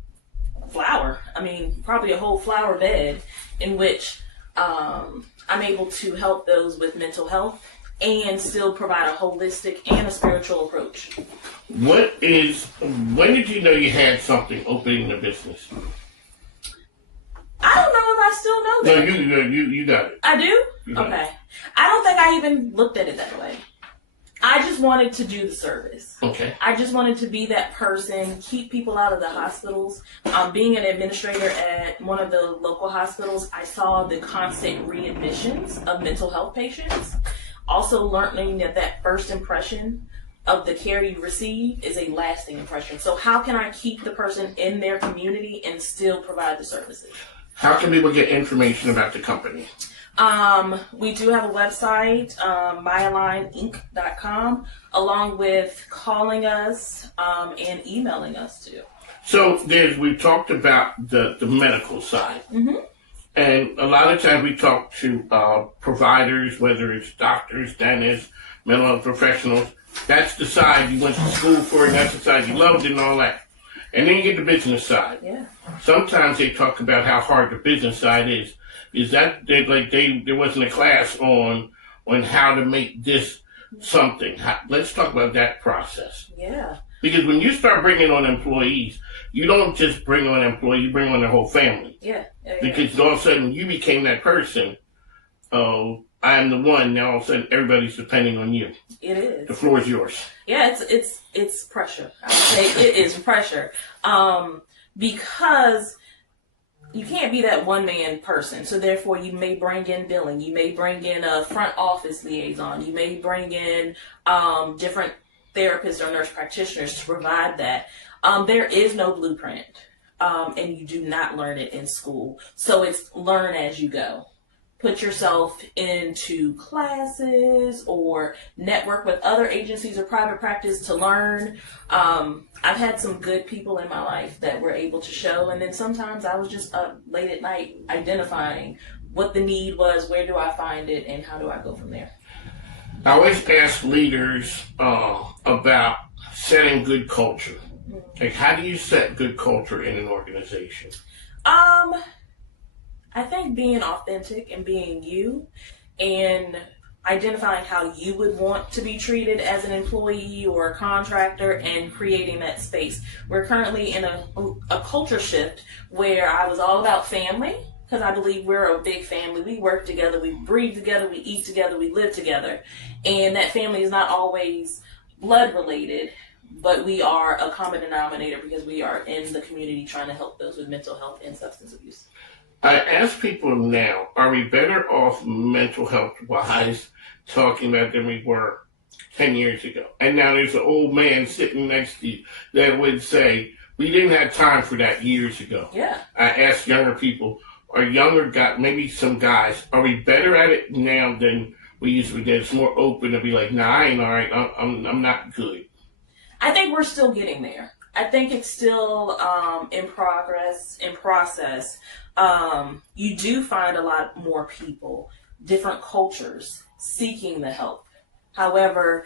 flower. I mean, probably a whole flower bed in which I'm able to help those with mental health and still provide a holistic and a spiritual approach. When did you know you had something opening the business? I don't know if I still know that. No, you got it. I do? got Okay. I don't think I even looked at it that way. I just wanted to do the service. Okay. I just wanted to be that person, keep people out of the hospitals. Being an administrator at one of the local hospitals, I saw the constant readmissions of mental health patients. Also learning that first impression of the care you receive is a lasting impression. So how can I keep the person in their community and still provide the services? How can people get information about the company? We do have a website, myaligneinc.com, along with calling us and emailing us too. So we've talked about the medical side. Mm-hmm. And a lot of times we talk to providers, whether it's doctors, dentists, mental health professionals. That's the side you went to school for, and that's the side you loved and all that. And then you get the business side. Yeah. Sometimes they talk about how hard the business side is. Is that there wasn't a class on how to make this something? Let's talk about that process. Yeah. Because when you start bringing on employees, you don't just bring on employees, you bring on the whole family. Yeah. Because all of a sudden you became that person. Oh, I am the one. Now all of a sudden everybody's depending on you. It is. The floor is yours. Yeah, it's pressure. I would say it is pressure. Because you can't be that one-man person. So therefore, you may bring in billing. You may bring in a front office liaison. You may bring in different therapists or nurse practitioners to provide that. There is no blueprint, and you do not learn it in school. So it's learn as you go. Put yourself into classes or network with other agencies or private practice to learn. I've had some good people in my life that were able to show, and then sometimes I was just up late at night identifying what the need was, where do I find it, and how do I go from there. I always ask leaders about setting good culture. Like, how do you set good culture in an organization? I think being authentic and being you and identifying how you would want to be treated as an employee or a contractor and creating that space. We're currently in a culture shift where I was all about family because I believe we're a big family. We work together, we breathe together, we eat together, we live together. And that family is not always blood related, but we are a common denominator because we are in the community trying to help those with mental health and substance abuse. I ask people now, are we better off mental health-wise talking about than we were 10 years ago? And now there's an old man sitting next to you that would say, we didn't have time for that years ago. Yeah. I ask younger people, or younger guys, maybe some guys, are we better at it now than we used to be? It's more open to be like, nah, I ain't all right. I'm not good. I think we're still getting there. I think it's still in process. You do find a lot more people, different cultures, seeking the help. However,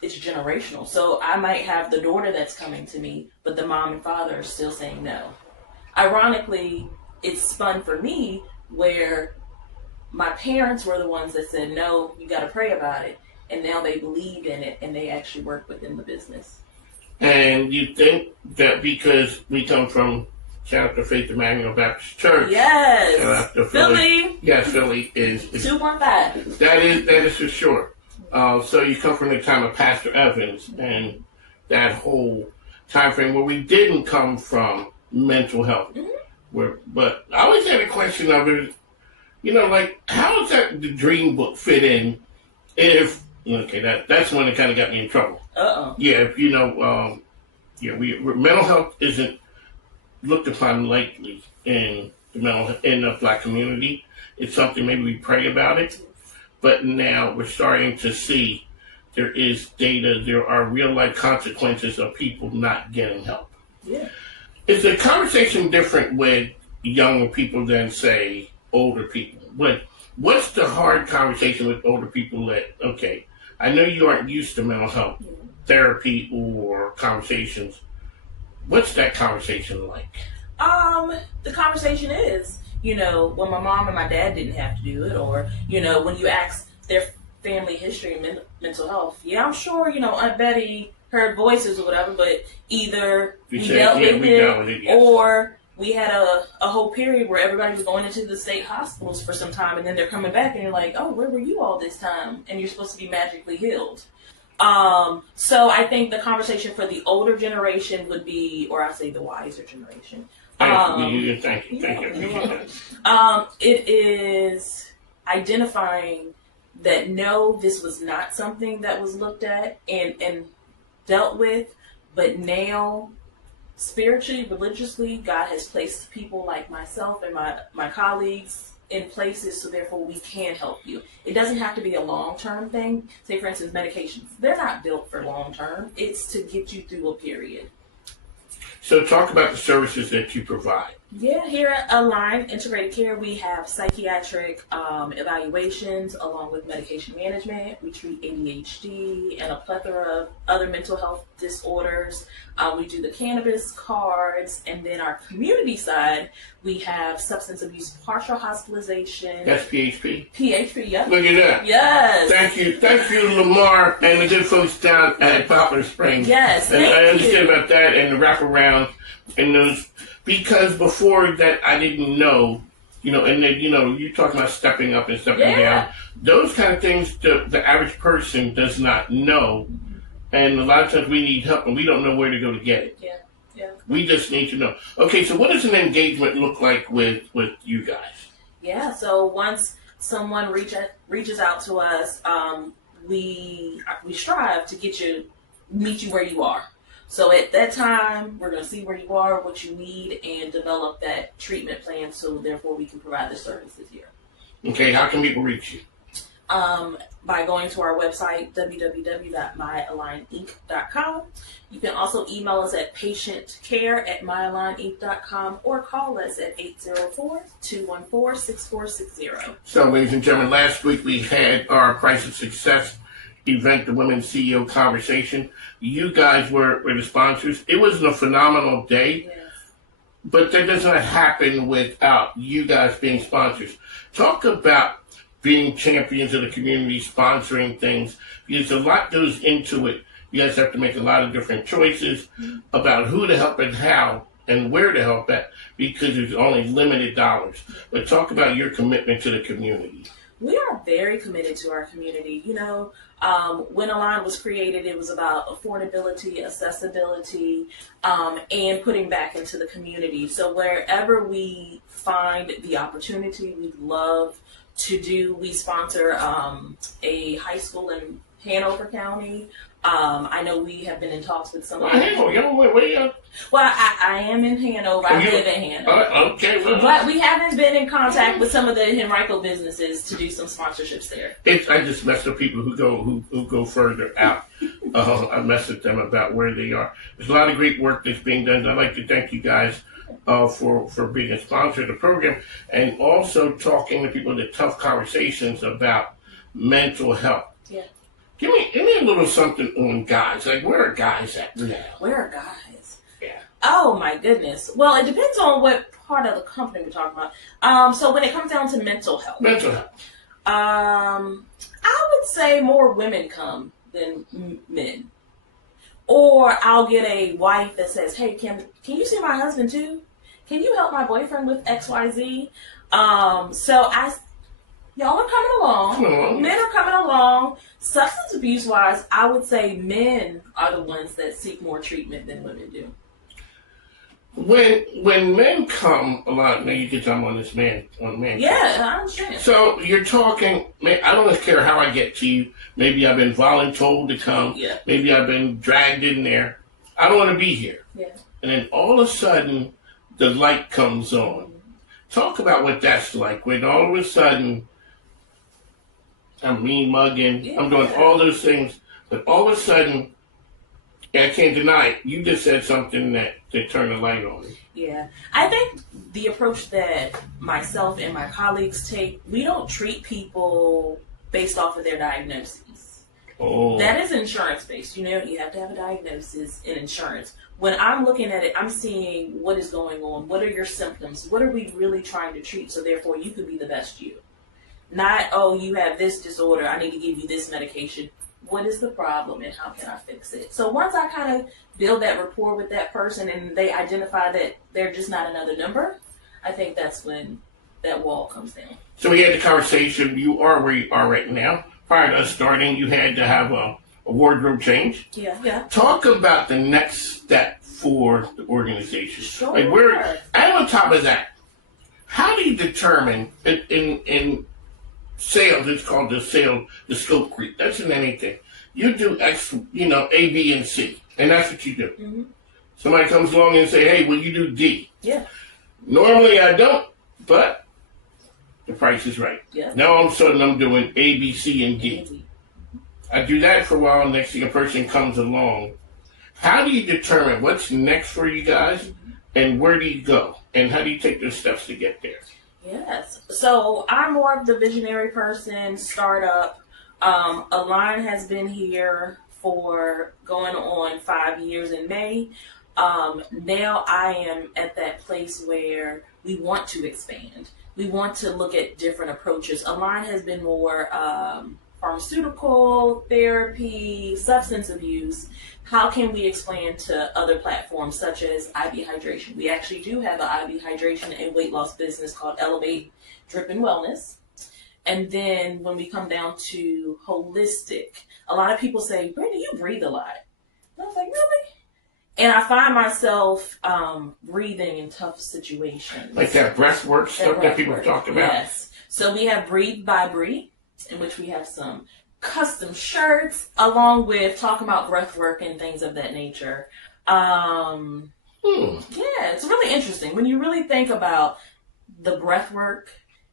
it's generational. So I might have the daughter that's coming to me, but the mom and father are still saying no. Ironically, it's spun for me where my parents were the ones that said, no, you got to pray about it. And now they believe in it and they actually work within the business. And you think that because we come from Chapter Faith Emmanuel Baptist Church. Yes. Philly. Yes, Philly is 215. That is for sure. So you come from the time of Pastor Evans and that whole time frame where we didn't come from mental health. Mm-hmm. But I always had a question of it, like how does that the dream book fit in if that's one that kind of got me in trouble. Yeah, mental health isn't looked upon lightly in the Black community. It's something maybe we pray about it, but now we're starting to see there is data. There are real life consequences of people not getting help. Yeah, is the conversation different with younger people than say older people? What's the hard conversation with older people that I know you aren't used to mental health therapy or conversations. What's that conversation like? The conversation is, when my mom and my dad didn't have to do it, or, when you ask their family history and mental health, I'm sure, Aunt Betty heard voices or whatever, but either we dealt with it, yes. Or we had a whole period where everybody was going into the state hospitals for some time, and then they're coming back, and you're like, oh, where were you all this time? And you're supposed to be magically healed. So I think the conversation for the older generation would be, or I say the wiser generation. Thank you. It is identifying that no, this was not something that was looked at and dealt with, but now spiritually, religiously, God has placed people like myself and my colleagues in places, so therefore we can help you. It doesn't have to be a long-term thing. Say, for instance, medications. They're not built for long-term. It's to get you through a period. So talk about the services that you provide. Yeah, here at Align Integrated Care, we have psychiatric evaluations along with medication management. We treat ADHD and a plethora of other mental health disorders. We do the cannabis cards, and then our community side, we have substance abuse partial hospitalization. That's PHP? PHP, yeah. Look at that. Yes. Thank you, Lamar, and the good folks down at Poplar Springs. Yes, and thank I understand you. about that and the wraparound and those, because before that I didn't know, and then, you talking about stepping up and stepping down. Those kind of things the average person does not know. And a lot of times we need help and we don't know where to go to get it. Yeah. We just need to know. Okay, so what does an engagement look like with you guys? Yeah, so once someone reaches out to us, we strive to meet you where you are. So at that time, we're going to see where you are, what you need, and develop that treatment plan so therefore we can provide the services here. Okay, how can people reach you? By going to our website, www.myaligneinc.com. You can also email us at patientcare@myaligneinc.com or call us at 804-214-6460. So, ladies and gentlemen, last week we had our Price of Success event, the Women's CEO Conversation. You guys were the sponsors. It was a phenomenal day, yes. But that does not happen without you guys being sponsors. Talk about being champions of the community, sponsoring things, because a lot goes into it. You guys have to make a lot of different choices about who to help and how. and where to help at, because there's only limited dollars. But talk about your commitment to the community. We are very committed to our community. You know, when Alease was created, it was about affordability, accessibility, and putting back into the community. So wherever we find the opportunity, we love to do. We sponsor a high school in Hanover County. I know we have been in talks with some. Hanover, where you at? Well, I am in Hanover. I live in Hanover. Okay, well, but we haven't been in contact with some of the Henrico businesses to do some sponsorships there. I just mess with people who go further out. I mess with them about where they are. There's a lot of great work that's being done. I'd like to thank you guys for being a sponsor of the program, and also talking to people, the tough conversations about mental health. Yeah. Give me a little something on guys. Like, where are guys at now? Where are guys? Yeah. Oh my goodness. Well, it depends on what part of the company we're talking about. So when it comes down to mental health. I would say more women come than men. Or I'll get a wife that says, "Hey, can you see my husband too? Can you help my boyfriend with XYZ?" Y'all are coming along. Men are coming along. Substance abuse wise, I would say men are the ones that seek more treatment than women do. When men come a lot, now you can jump on this man. Yeah, I understand. So you're talking, man, I don't care how I get to you. Maybe I've been voluntold to come. Yeah. Maybe I've been dragged in there. I don't want to be here. Yeah. And then all of a sudden, the light comes on. Talk about what that's like. When all of a sudden, I'm mean mugging, I'm doing all those things, but all of a sudden, I can't deny it, you just said something that turned the light on me. Yeah. I think the approach that myself and my colleagues take, we don't treat people based off of their diagnoses. Oh. That is insurance-based. You know, you have to have a diagnosis in insurance. When I'm looking at it, I'm seeing what is going on. What are your symptoms? What are we really trying to treat so therefore you could be the best you? Not, oh, you have this disorder, I need to give you this medication. What is the problem and how can I fix it? So once I kind of build that rapport with that person and they identify that they're just not another number, I think that's when that wall comes down. So we had the conversation, you are where you are right now. Prior to us starting, you had to have a wardrobe change. Yeah. Talk about the next step for the organization. Sure. Like and on top of that, how do you determine in sales, it's called the scope creep. That's in anything. You do X, A, B, and C, and that's what you do. Mm-hmm. Somebody comes along and say, "Hey, will you do D?" Yeah. Normally I don't, but the price is right. Yeah. Now all of a sudden I'm doing A, B, C, and D. I do that for a while, and next thing a person comes along. How do you determine what's next for you guys, and where do you go, and how do you take those steps to get there? Yes. So I'm more of the visionary person, startup. Alease has been here for going on 5 years in May. Now I am at that place where we want to expand. We want to look at different approaches. Alease has been more pharmaceutical, therapy, substance abuse. How can we expand to other platforms such as IV hydration? We actually do have an IV hydration and weight loss business called Elevate Drip and Wellness. And then when we come down to holistic, a lot of people say, "Brittany, you breathe a lot." And I was like, really? And I find myself breathing in tough situations. Like that breath work stuff that people talk about? Yes. So we have Breathe by Bree, in which we have some custom shirts, along with talking about breath work and things of that nature. Yeah, it's really interesting when you really think about the breath work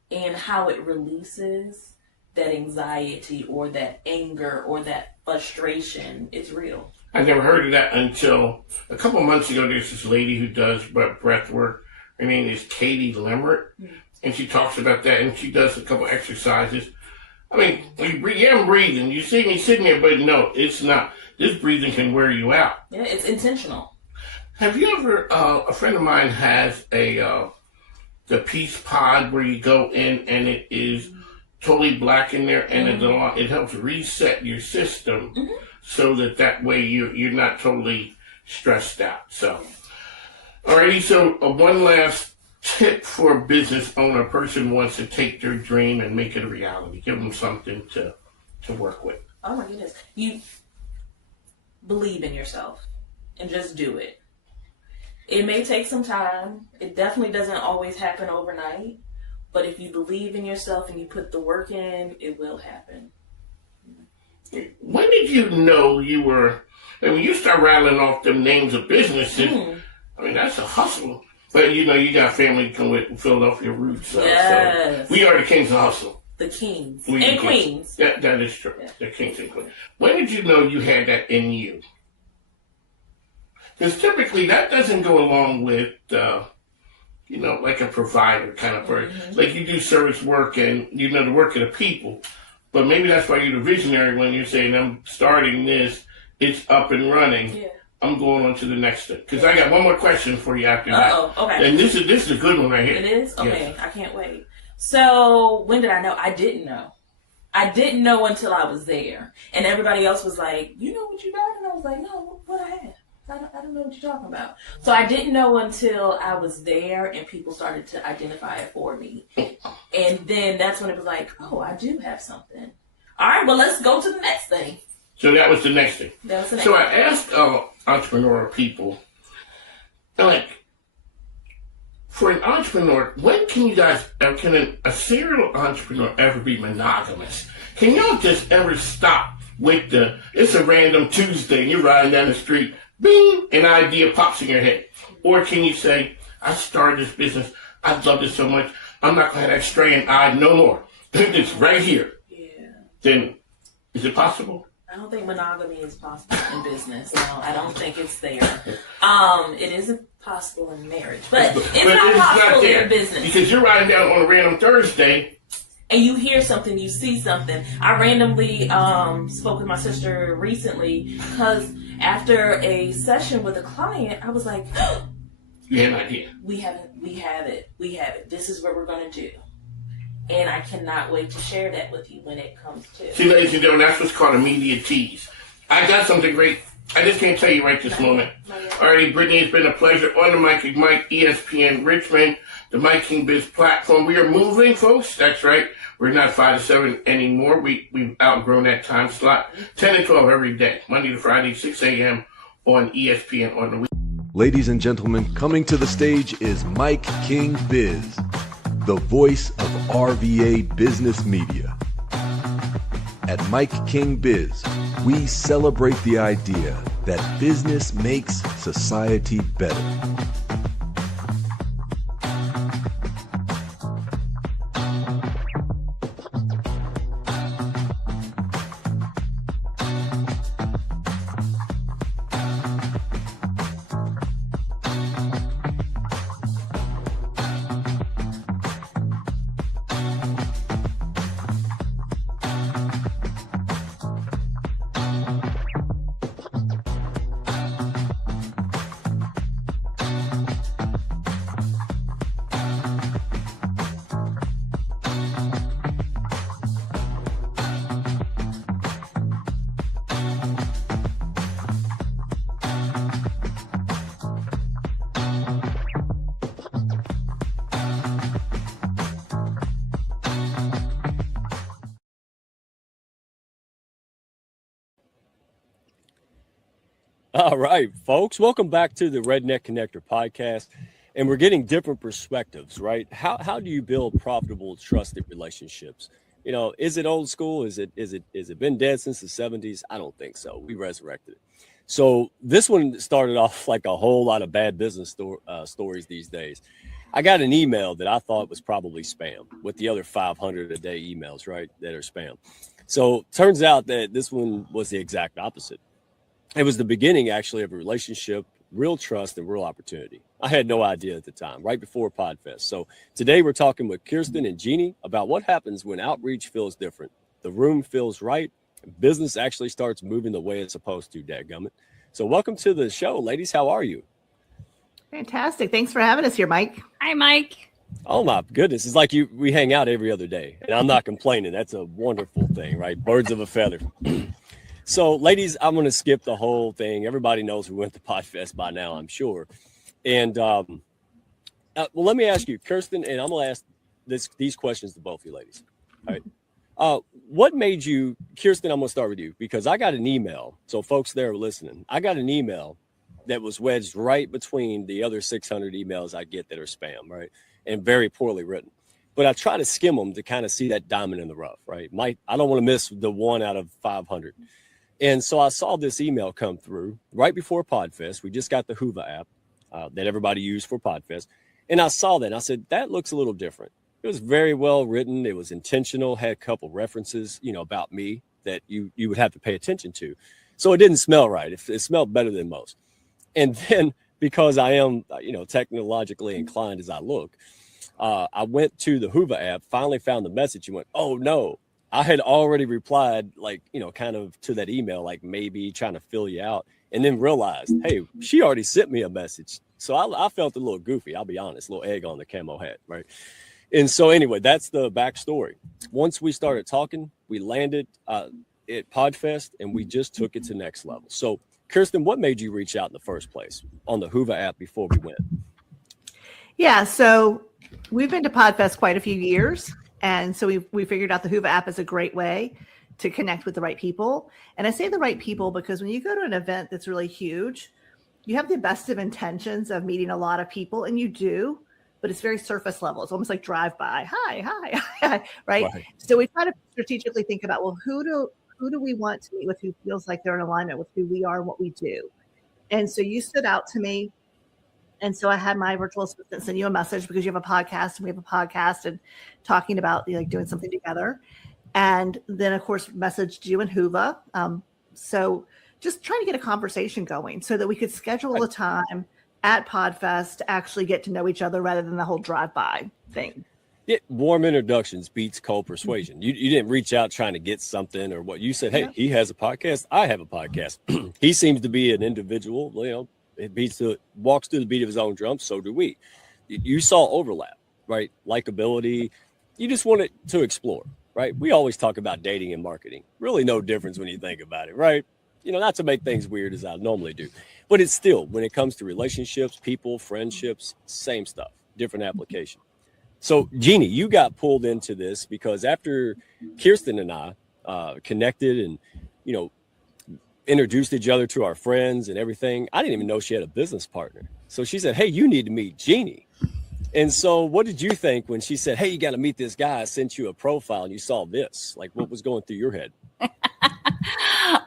and how it releases that anxiety or that anger or that frustration. It's real. I never heard of that until a couple months ago. There's this lady who does breath work. Her name is Katie Lemert, and she talks about that, and she does a couple exercises. I mean, I'm breathing. You see me sitting there, but no, it's not. This breathing can wear you out. Yeah, it's intentional. Have you ever, a friend of mine has the Peace Pod where you go in and it is totally black in there, and it helps reset your system so that way you're not totally stressed out. So Alrighty, so one last tip for a business owner, a person wants to take their dream and make it a reality. Give them something to work with. Oh my goodness. You believe in yourself and just do it. It may take some time. It definitely doesn't always happen overnight. But if you believe in yourself and you put the work in, it will happen. When did you know you were, and when you start rattling off them names of businesses, I mean, that's a hustle. But you know, you got family come with Philadelphia roots. Yes. So we are the kings of hustle. The kings. We and the queens. That is true. Yeah. The kings and queens. When did you know you had that in you? Because typically that doesn't go along with, you know, like a provider kind of person. Like you do service work and you know the work of the people. But maybe that's why you're the visionary when you're saying, I'm starting this, it's up and running. Yeah. I'm going on to the next step. Because I got one more question for you after that. Okay. And this is a good one right here. It is? Okay, Yes. I can't wait. So, when did I know? I didn't know. I didn't know until I was there. And everybody else was like, you know what you got? And I was like, no, what I have? I don't know what you're talking about. So I didn't know until I was there and people started to identify it for me. And then that's when it was like, oh, I do have something. All right, well, let's go to the next thing. So that was the next thing. That was the next So thing. I asked entrepreneurial people, like, for an entrepreneur, when can you guys, can a serial entrepreneur ever be monogamous? Can y'all just ever stop with it's a random Tuesday and you're riding down the street, bing, an idea pops in your head? Or can you say, I started this business, I love it so much, I'm not going to have that straying eye no more. It's right here. Yeah. Then, is it possible? I don't think monogamy is possible in business. No, I don't think it's there. It isn't possible in marriage, but it's not possible in business. Because you're riding down on a random Thursday, and you hear something, you see something. I randomly spoke with my sister recently because after a session with a client, I was like, you had an idea. We have it. This is what we're going to do. And I cannot wait to share that with you when it comes to. See, ladies and gentlemen, that's what's called a media tease. I got something great. I just can't tell you right this moment. Alrighty, Brittany, it's been a pleasure on the Mic Mike, ESPN Richmond, the MIKEKINGBIZ platform. We are moving, folks. That's right. We're not 5 to 7 anymore. We've outgrown that time slot. 10 and 12 every day, Monday to Friday, 6 a.m. on ESPN on the week. Ladies and gentlemen, coming to the stage is Mike King Biz, the voice of RVA business media. At Mike King Biz, we celebrate the idea that business makes society better. All right, folks, welcome back to the Redneck Connector podcast. And we're getting different perspectives, right? How do you build profitable, trusted relationships? You know, is it old school? Is it been dead since the 70s? I don't think so. We resurrected it. So this one started off like a whole lot of bad business stories these days. I got an email that I thought was probably spam with the other 500 a day emails, right, that are spam. So turns out that this one was the exact opposite. It was the beginning, actually, of a relationship, real trust, and real opportunity. I had no idea at the time, right before PodFest. So today we're talking with Kirsten and Jeannie about what happens when outreach feels different, the room feels right, and business actually starts moving the way it's supposed to, dadgummit. So welcome to the show, ladies. How are you? Fantastic. Thanks for having us here, Mike. Hi, Mike. Oh, my goodness. It's like we hang out every other day, and I'm not complaining. That's a wonderful thing, right? Birds of a feather. So, ladies, I'm going to skip the whole thing. Everybody knows we went to PodFest by now, I'm sure. And well, let me ask you, Kirsten, and I'm going to ask these questions to both of you ladies. All right. What made you, Kirsten, I'm going to start with you because I got an email. So folks there listening, I got an email that was wedged right between the other 600 emails I get that are spam, right? And very poorly written. But I try to skim them to kind of see that diamond in the rough, right? I don't want to miss the 1 out of 500. And so I saw this email come through right before PodFest. We just got the Hoover app that everybody used for PodFest. And I saw that and I said, that looks a little different. It was very well written. It was intentional, had a couple references, about me that you would have to pay attention to. So it didn't smell right. It smelled better than most. And then because I am, technologically inclined as I look, I went to the Hoover app, finally found the message and went, oh no, I had already replied kind of to that email, like maybe trying to fill you out, and then realized, hey, she already sent me a message. So I felt a little goofy. I'll be honest, a little egg on the camo hat. Right. And so anyway, that's the backstory. Once we started talking, we landed at PodFest and we just took it to next level. So Kirsten, what made you reach out in the first place on the Hoover app before we went? Yeah, so we've been to PodFest quite a few years. And so we figured out the Hoover app is a great way to connect with the right people. And I say the right people because when you go to an event that's really huge, you have the best of intentions of meeting a lot of people, and you do, but it's very surface level. It's almost like drive-by. Hi, right? So we try to strategically think about, well, who do we want to meet with who feels like they're in alignment with who we are and what we do? And so you stood out to me. And so I had my virtual assistant send you a message because you have a podcast and we have a podcast and talking about doing something together. And then, of course, messaged you and Hoover. So just trying to get a conversation going so that we could schedule a time at PodFest to actually get to know each other rather than the whole drive-by thing. Warm introductions beats cold persuasion. You didn't reach out trying to get something or what you said. Hey, he has a podcast. I have a podcast. He seems to be an individual, it walks through the beat of his own drum. So do we. You saw overlap, right? Likability. You just wanted to explore, right? We always talk about dating and marketing. Really no difference when you think about it, right? Not to make things weird as I normally do, but it's still, when it comes to relationships, people, friendships, same stuff, different application. So Jeannie, you got pulled into this because after Kirsten and I connected and, introduced each other to our friends and everything, I didn't even know she had a business partner. So she said, hey, you need to meet Jeannie. And so what did you think when she said, hey, you got to meet this guy? I sent you a profile and you saw this. Like, what was going through your head?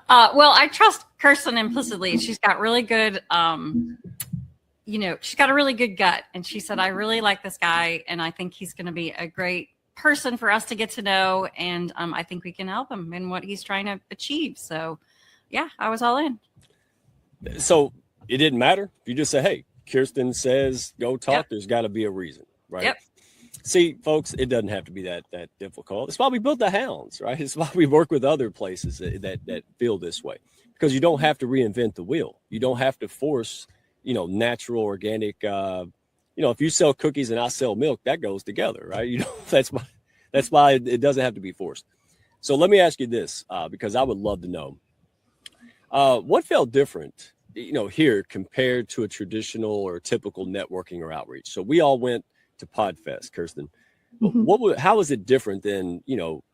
Well, I trust Kirsten implicitly. She's got really good, she's got a really good gut. And she said, I really like this guy. And I think he's going to be a great person for us to get to know. And I think we can help him in what he's trying to achieve. So, yeah, I was all in. So it didn't matter. You just say, hey, Kirsten says, go talk. Yep. There's got to be a reason, right? Yep. See, folks, it doesn't have to be that difficult. It's why we built the Hounds, right? It's why we work with other places that feel this way, because you don't have to reinvent the wheel. You don't have to force, natural, organic. If you sell cookies and I sell milk, that goes together, right? That's why it doesn't have to be forced. So let me ask you this, because I would love to know, what felt different, here compared to a traditional or typical networking or outreach. So we all went to PodFest, Kirsten. Mm-hmm. How is it different than,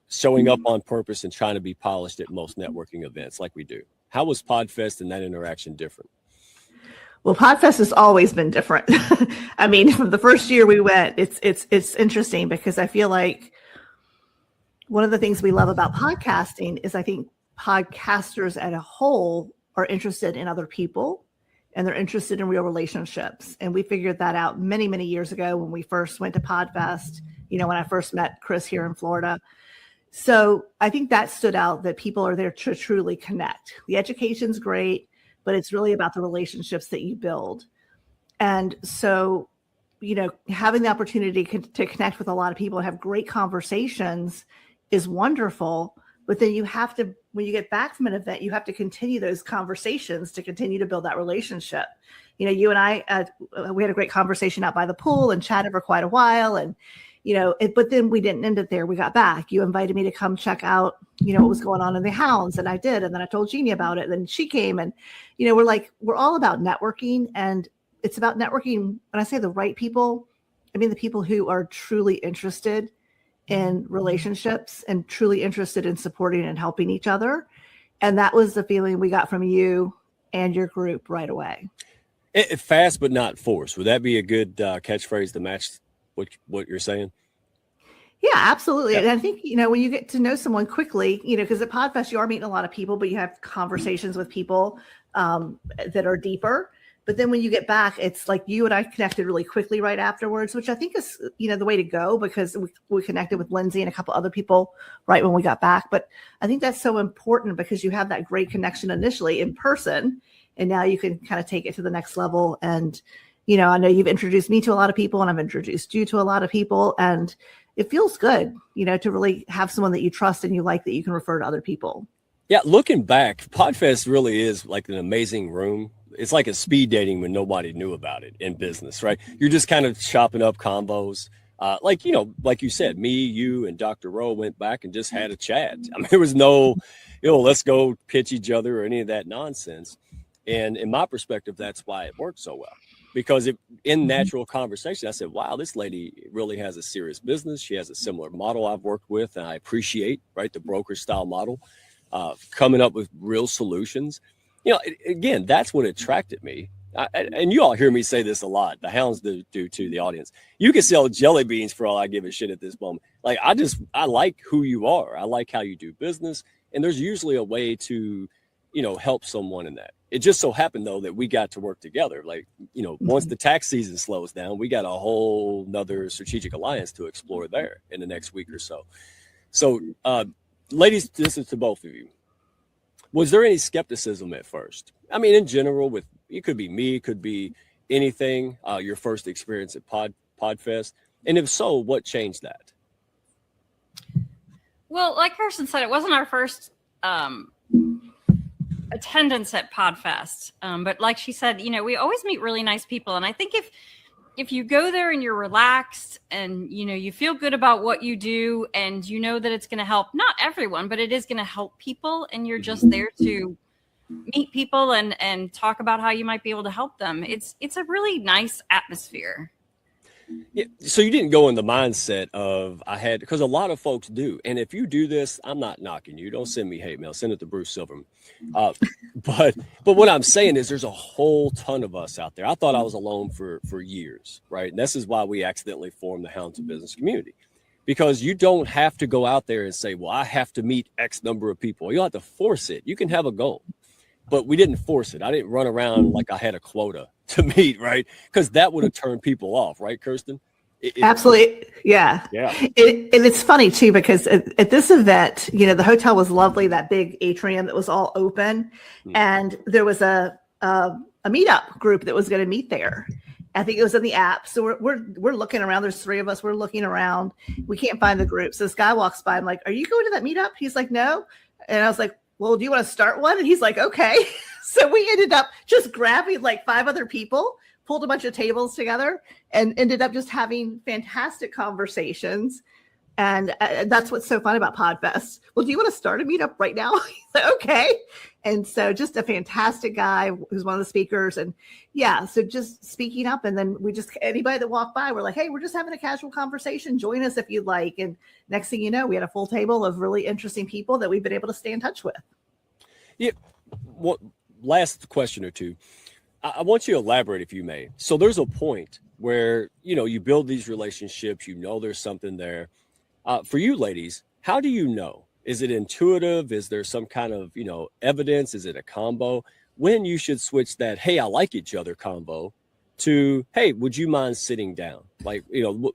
showing up on purpose and trying to be polished at most networking events like we do? How was PodFest and that interaction different? Well, PodFest has always been different. I mean, from the first year we went, it's interesting because I feel like one of the things we love about podcasting is I think podcasters as a whole are interested in other people and they're interested in real relationships. And we figured that out many, many years ago when we first went to PodFest, when I first met Chris here in Florida. So I think that stood out, that people are there to truly connect. The education's great, but it's really about the relationships that you build. And so, having the opportunity to connect with a lot of people and have great conversations is wonderful. But then you have to, when you get back from an event, you have to continue those conversations to continue to build that relationship. You and I, we had a great conversation out by the pool and chatted for quite a while. And, but then we didn't end it there. We got back. You invited me to come check out, what was going on in the Hounds. And I did. And then I told Jeannie about it. And then she came and, we're all about networking. And it's about networking. When I say the right people, I mean the people who are truly interested in relationships and truly interested in supporting and helping each other. And that was the feeling we got from you and your group right away. Fast but not forced. Would that be a good catchphrase to match what you're saying? Yeah, absolutely. Yeah. And I think, when you get to know someone quickly, because at PodFest, you are meeting a lot of people, but you have conversations with people that are deeper. But then when you get back, it's like you and I connected really quickly right afterwards, which I think is, the way to go, because we connected with Lindsay and a couple other people right when we got back. But I think that's so important because you have that great connection initially in person, and now you can kind of take it to the next level. And, I know you've introduced me to a lot of people, and I've introduced you to a lot of people, and it feels good, to really have someone that you trust and you like that you can refer to other people. Yeah, looking back, PodFest really is like an amazing room. It's like a speed dating when nobody knew about it in business, right? You're just kind of chopping up combos. Like you said, me, you, and Dr. Rowe went back and just had a chat. I mean, there was no, let's go pitch each other or any of that nonsense. And in my perspective, that's why it worked so well. Because in natural conversation, I said, wow, this lady really has a serious business. She has a similar model I've worked with, and I appreciate, right, the broker style model, coming up with real solutions. Again, that's what attracted me. And you all hear me say this a lot. The Hounds do to the audience. You can sell jelly beans for all I give a shit at this moment. Like, I like who you are. I like how you do business. And there's usually a way to, help someone in that. It just so happened, though, that we got to work together. Like, once the tax season slows down, we got a whole nother strategic alliance to explore there in the next week or so. So, ladies, this is to both of you. Was there any skepticism at first? I mean, in general, it could be me, it could be anything, your first experience at PodFest. And if so, what changed that? Well, like Kirsten said, it wasn't our first attendance at PodFest. But like she said, we always meet really nice people. And I think if you go there and you're relaxed and, you feel good about what you do and you know that it's going to help, not everyone, but it is going to help people. And you're just there to meet people and talk about how you might be able to help them. It's a really nice atmosphere. Yeah, so you didn't go in the mindset of because a lot of folks do. And if you do this, I'm not knocking you. Don't send me hate mail. Send it to Bruce Silverman. But what I'm saying is there's a whole ton of us out there. I thought I was alone for years, right? And this is why we accidentally formed the Hounds of Business community, because you don't have to go out there and say, well, I have to meet X number of people. You don't have to force it. You can have a goal. But we didn't force it. I didn't run around like I had a quota to meet, right? Because that would have turned people off, right, Kirsten? Absolutely. Yeah. Yeah. And it's funny, too, because at this event, the hotel was lovely, that big atrium that was all open. And there was a meetup group that was going to meet there. I think it was in the app. So we're looking around. There's three of us. We're looking around. We can't find the group. So this guy walks by. I'm like, are you going to that meetup? He's like, no. And I was like, well, do you want to start one? And he's like, okay. So we ended up just grabbing like 5 other people, pulled a bunch of tables together, and ended up just having fantastic conversations. And that's what's so fun about PodFest. Well, do you want to start a meetup right now? He's like, okay. And so just a fantastic guy who's one of the speakers. And yeah, so just speaking up. And then anybody that walked by, we're like, hey, we're just having a casual conversation. Join us if you'd like. And next thing you know, we had a full table of really interesting people that we've been able to stay in touch with. Yeah. Last question or two. I want you to elaborate if you may. So there's a point where, you build these relationships, there's something there. For you ladies, how do you know? Is it intuitive? Is there some kind of, evidence? Is it a combo? When you should switch that, hey, I like each other combo to, hey, would you mind sitting down? Like,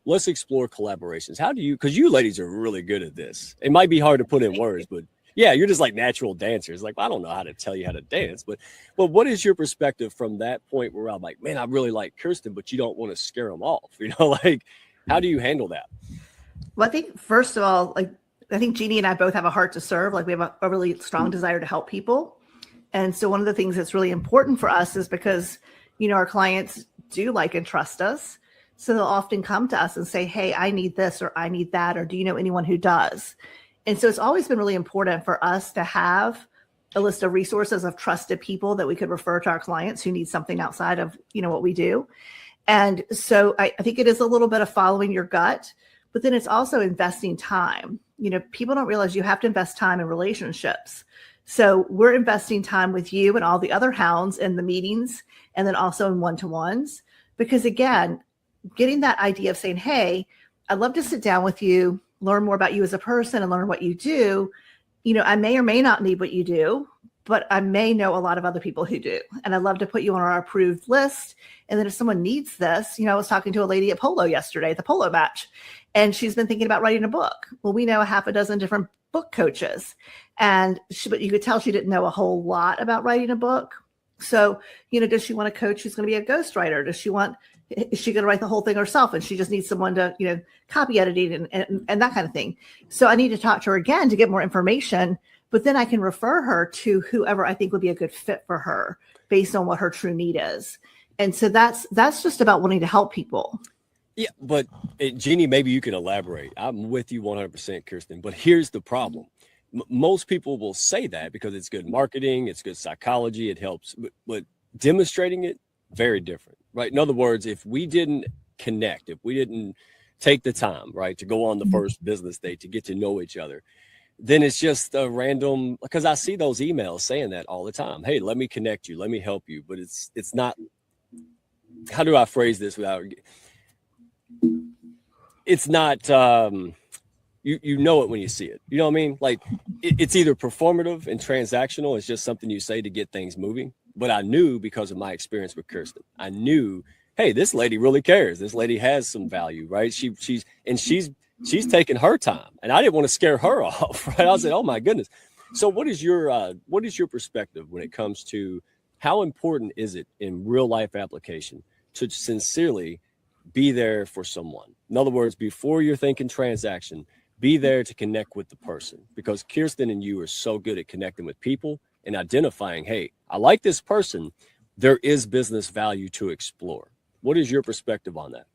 let's explore collaborations. How do you, because you ladies are really good at this. It might be hard to put in words, but yeah, you're just like natural dancers. Like, I don't know how to tell you how to dance, but what is your perspective from that point where I'm like, man, I really like Kirsten, but you don't want to scare them off. Like, how do you handle that? Well, I think first of all, I think Jeannie and I both have a heart to serve. Like, we have a really strong desire to help people. And so one of the things that's really important for us is because, our clients do like and trust us. So they'll often come to us and say, hey, I need this, or I need that, or do you know anyone who does? And so it's always been really important for us to have a list of resources of trusted people that we could refer to our clients who need something outside of, what we do. And so I think it is a little bit of following your gut, but then it's also investing time. People don't realize you have to invest time in relationships. So we're investing time with you and all the other hounds in the meetings, and then also in one-to-ones, because again, getting that idea of saying, hey, I'd love to sit down with you, learn more about you as a person and learn what you do. I may or may not need what you do, but I may know a lot of other people who do. And I'd love to put you on our approved list. And then if someone needs this, I was talking to a lady at polo yesterday, at the polo match, and she's been thinking about writing a book. Well, we know a half a dozen different book coaches, but you could tell she didn't know a whole lot about writing a book. So, does she want a coach who's going to be a ghostwriter? Is she going to write the whole thing herself? And she just needs someone to, copy editing and that kind of thing. So I need to talk to her again to get more information, but then I can refer her to whoever I think would be a good fit for her based on what her true need is. And so that's just about wanting to help people. Yeah, but Jeannie, maybe you can elaborate. I'm with you 100%, Kirsten, but here's the problem. Most people will say that because it's good marketing, it's good psychology, it helps, but demonstrating it, very different, right? In other words, if we didn't connect, if we didn't take the time, right, to go on the first business date to get to know each other, then it's just a random, because I see those emails saying that all the time. Hey, let me connect you, let me help you, but it's not, how do I phrase this without, it's not, you know it when you see it. You know what I mean? Like it's either performative and transactional. It's just something you say to get things moving. But I knew because of my experience with Kirsten, I knew, hey, this lady really cares. This lady has some value, right? She's taking her time, and I didn't want to scare her off. Right? I said, oh my goodness. So what is your perspective when it comes to how important is it in real life application to sincerely be there for someone? In other words, before you're thinking transaction, be there to connect with the person, because Kirsten and you are so good at connecting with people and identifying, hey, I like this person. There is business value to explore. What is your perspective on that?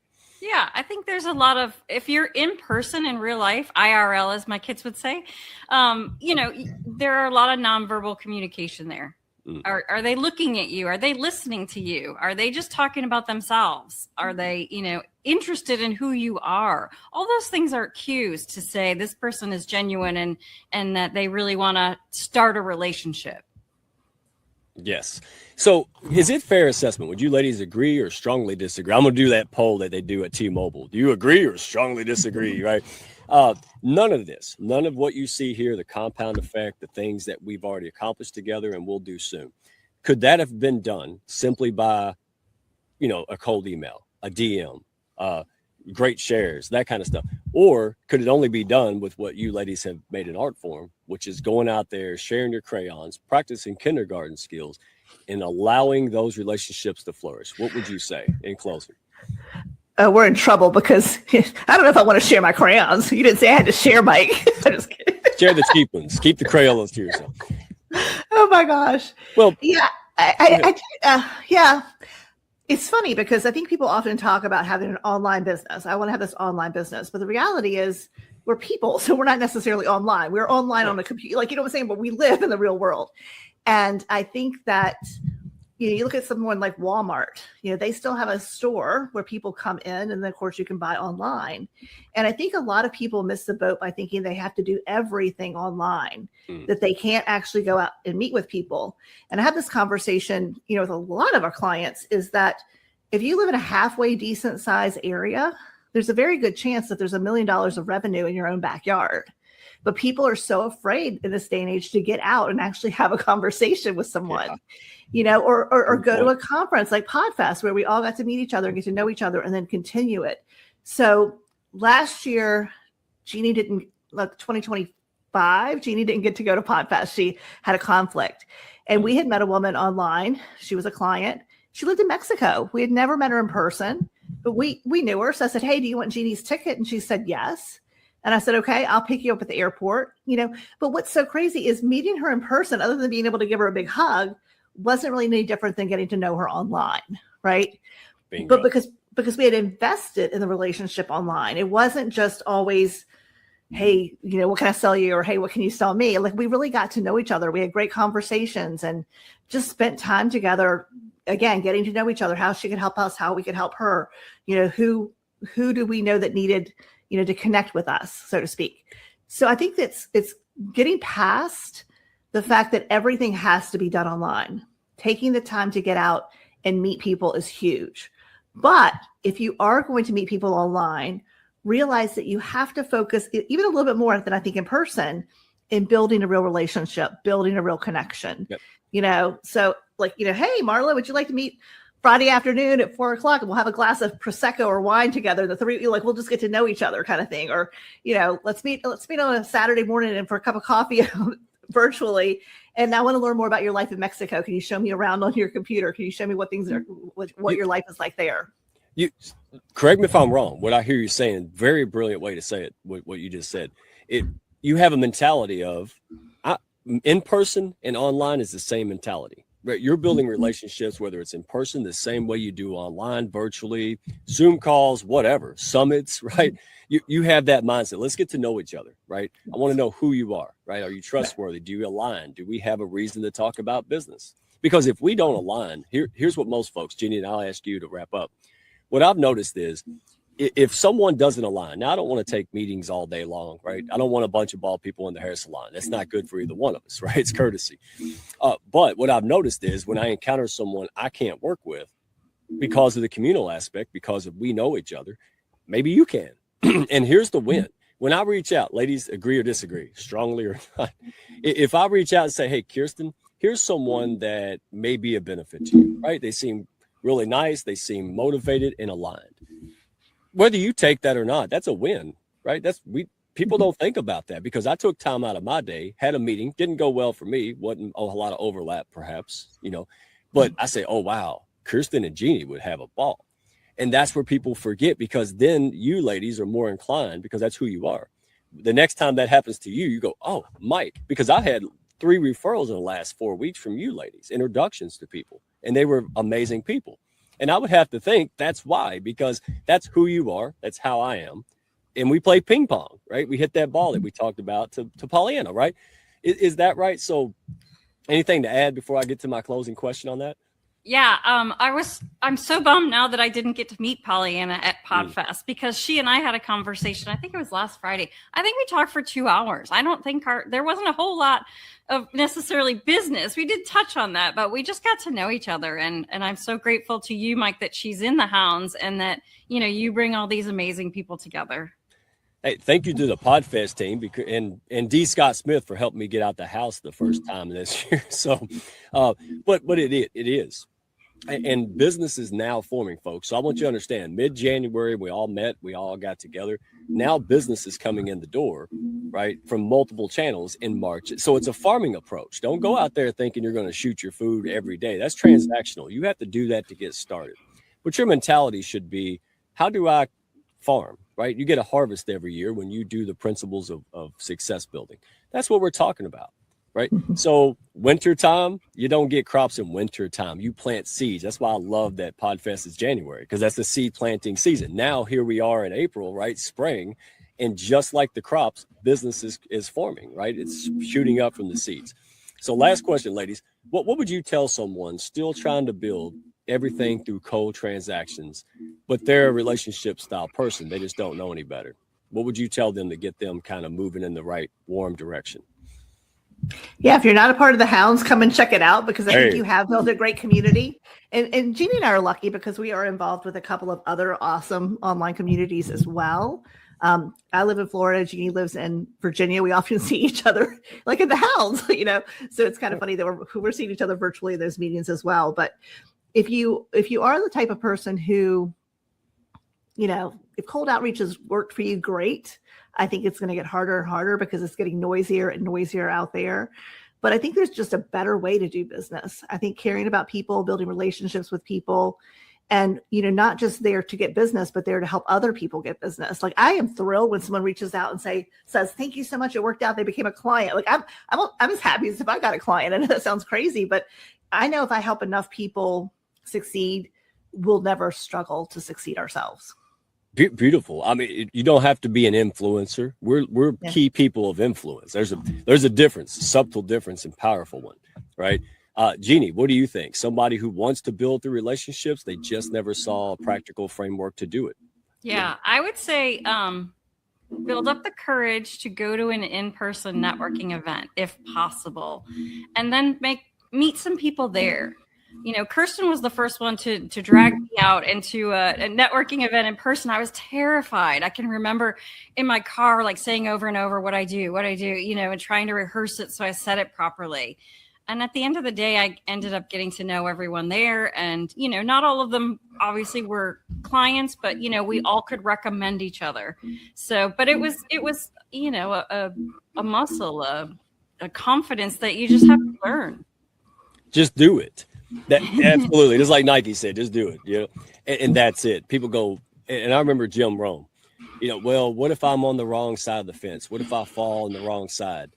Yeah, I think there's a lot of, if you're in person in real life, IRL, as my kids would say, there are a lot of nonverbal communication there. Are they looking at you? Are they listening to you? Are they just talking about themselves? Are they, interested in who you are? All those things are cues to say this person is genuine and that they really want to start a relationship. Yes. So is it fair assessment? Would you ladies agree or strongly disagree? I'm going to do that poll that they do at T-Mobile. Do you agree or strongly disagree? Right. None of what you see here, the compound effect, the things that we've already accomplished together and will do soon. Could that have been done simply by, a cold email, a DM, great shares, that kind of stuff? Or could it only be done with what you ladies have made an art form, which is going out there, sharing your crayons, practicing kindergarten skills, and allowing those relationships to flourish? What would you say in closing? We're in trouble because I don't know if I want to share my crayons. You didn't say I had to share, Mike. I'm just kidding. Share the cheap ones. Keep the crayons to yourself. Oh my gosh. Well, yeah, yeah. It's funny because I think people often talk about having an online business. I want to have this online business, but the reality is we're people, so we're not necessarily online. We're online on a computer, like, what I'm saying, but we live in the real world. And I think that, you look at someone like Walmart, they still have a store where people come in, and then of course you can buy online. And I think a lot of people miss the boat by thinking they have to do everything online, that they can't actually go out and meet with people. And I have this conversation, with a lot of our clients, is that if you live in a halfway decent size area, there's a very good chance that there's $1 million of revenue in your own backyard. But people are so afraid in this day and age to get out and actually have a conversation with someone. Or go to a conference like PodFest where we all got to meet each other and get to know each other and then continue it. So last year, 2025, Jeannie didn't get to go to PodFest. She had a conflict. And we had met a woman online. She was a client. She lived in Mexico. We had never met her in person, but we knew her. So I said, hey, do you want Jeannie's ticket? And she said, yes. And I said, okay, I'll pick you up at the airport. But what's so crazy is meeting her in person, other than being able to give her a big hug, wasn't really any different than getting to know her online, right? Bingo. But because we had invested in the relationship online, it wasn't just always, hey, what can I sell you? Or, hey, what can you sell me? Like, we really got to know each other. We had great conversations and just spent time together, again, getting to know each other, how she could help us, how we could help her, who do we know that needed, to connect with us, so to speak. So I think it's getting past the fact that everything has to be done online. Taking the time to get out and meet people is huge. But if you are going to meet people online, realize that you have to focus even a little bit more than I think in person in building a real relationship, building a real connection. Yep. So like, hey, Marla, would you like to meet Friday afternoon at 4:00 and we'll have a glass of Prosecco or wine together. The three, we'll just get to know each other kind of thing. Or, let's meet on a Saturday morning and for a cup of coffee virtually. And I want to learn more about your life in Mexico. Can you show me around on your computer? Can you show me what things are, what your life is like there? You correct me if I'm wrong. What I hear you saying, very brilliant way to say it. What you just said, you have a mentality of in person and online is the same mentality, right? You're building relationships, whether it's in person, the same way you do online, virtually, Zoom calls, whatever, summits, right? You have that mindset. Let's get to know each other, right? I want to know who you are, right? Are you trustworthy? Do you align? Do we have a reason to talk about business? Because if we don't align, here's what most folks, Jenny, and I'll ask you to wrap up. What I've noticed is if someone doesn't align, now I don't want to take meetings all day long, right? I don't want a bunch of bald people in the hair salon. That's not good for either one of us, right? It's courtesy. But what I've noticed is when I encounter someone I can't work with because of the communal aspect, because of we know each other, maybe you can. And here's the win. When I reach out, ladies, agree or disagree, strongly or not. If I reach out and say, hey, Kirsten, here's someone that may be a benefit to you, right? They seem really nice. They seem motivated and aligned. Whether you take that or not, that's a win, right? People don't think about that because I took time out of my day, had a meeting, didn't go well for me, wasn't a lot of overlap perhaps, but I say, oh, wow, Kirsten and Jeannie would have a ball. And that's where people forget because then you ladies are more inclined because that's who you are. The next time that happens to you, you go, oh, Mike, because I had 3 referrals in the last 4 weeks from you ladies, introductions to people, and they were amazing people. And I would have to think that's why, because that's who you are. That's how I am. And we play ping pong, right? We hit that ball that we talked about to Pollyanna, right? Is that right? So anything to add before I get to my closing question on that? Yeah, I'm so bummed now that I didn't get to meet Pollyanna at PodFest because she and I had a conversation. I think it was last Friday. I think we talked for 2 hours. I don't think there wasn't a whole lot of necessarily business. We did touch on that, but we just got to know each other. And I'm so grateful to you, Mike, that she's in the Hounds and that, you bring all these amazing people together. Hey, thank you to the PodFest team and D. Scott Smith for helping me get out the house the first time this year. So, but it is. And business is now forming, folks. So I want you to understand, mid-January, we all met, we all got together. Now business is coming in the door, right, from multiple channels in March. So it's a farming approach. Don't go out there thinking you're going to shoot your food every day. That's transactional. You have to do that to get started. But your mentality should be, how do I farm, right? You get a harvest every year when you do the principles of success building. That's what we're talking about. Right. So winter time, you don't get crops in winter time. You plant seeds. That's why I love that PodFest is January, because that's the seed planting season. Now here we are in April, right? Spring. And just like the crops, business is forming, right? It's shooting up from the seeds. So last question, ladies, what would you tell someone still trying to build everything through cold transactions, but they're a relationship style person? They just don't know any better. What would you tell them to get them kind of moving in the right warm direction? Yeah, if you're not a part of the Hounds, come and check it out because I think you have built a great community. And Jeannie and I are lucky because we are involved with a couple of other awesome online communities as well. I live in Florida. Jeannie lives in Virginia. We often see each other like in the Hounds, So it's kind of funny that we're seeing each other virtually in those meetings as well. But if you are the type of person who, if cold outreach has worked for you, great. I think it's going to get harder and harder because it's getting noisier and noisier out there. But I think there's just a better way to do business. I think caring about people, building relationships with people, and, not just there to get business, but there to help other people get business. Like I am thrilled when someone reaches out and says, thank you so much. It worked out. They became a client. Like I'm as happy as if I got a client. I know that sounds crazy, but I know if I help enough people succeed, we'll never struggle to succeed ourselves. Beautiful. I mean, you don't have to be an influencer. We're Yeah. key people of influence. There's a difference, a subtle difference, and powerful one, right? Jeannie, what do you think? Somebody who wants to build the relationships, they just never saw a practical framework to do it. Yeah, I would say build up the courage to go to an in-person networking event if possible, and then meet some people there. You know, Kirsten was the first one to drag me out into a networking event in person. I was terrified. I can remember in my car, like saying over and over what I do, you know, and trying to rehearse it so I said it properly. And at the end of the day, I ended up getting to know everyone there. And, you know, not all of them obviously were clients, but, you know, we all could recommend each other. So, but it was, you know, a muscle, a confidence that you just have to learn. Just do it. That absolutely. Just like Nike said, just do it. You know, and that's it. People go, and I remember Jim Rome, you know, well, what if I'm on the wrong side of the fence? What if I fall on the wrong side?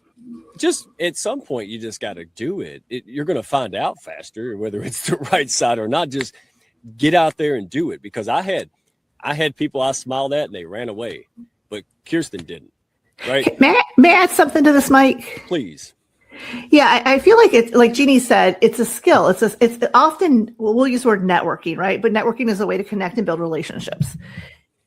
Just at some point, you just got to do it. You're going to find out faster whether it's the right side or not. Just get out there and do it. Because I had people I smiled at and they ran away, but Kirsten didn't. Right? May I add something to this, Mike? Please. Yeah, I feel like it's like Jeannie said, it's a skill. It's often, we'll use the word networking, right? But networking is a way to connect and build relationships.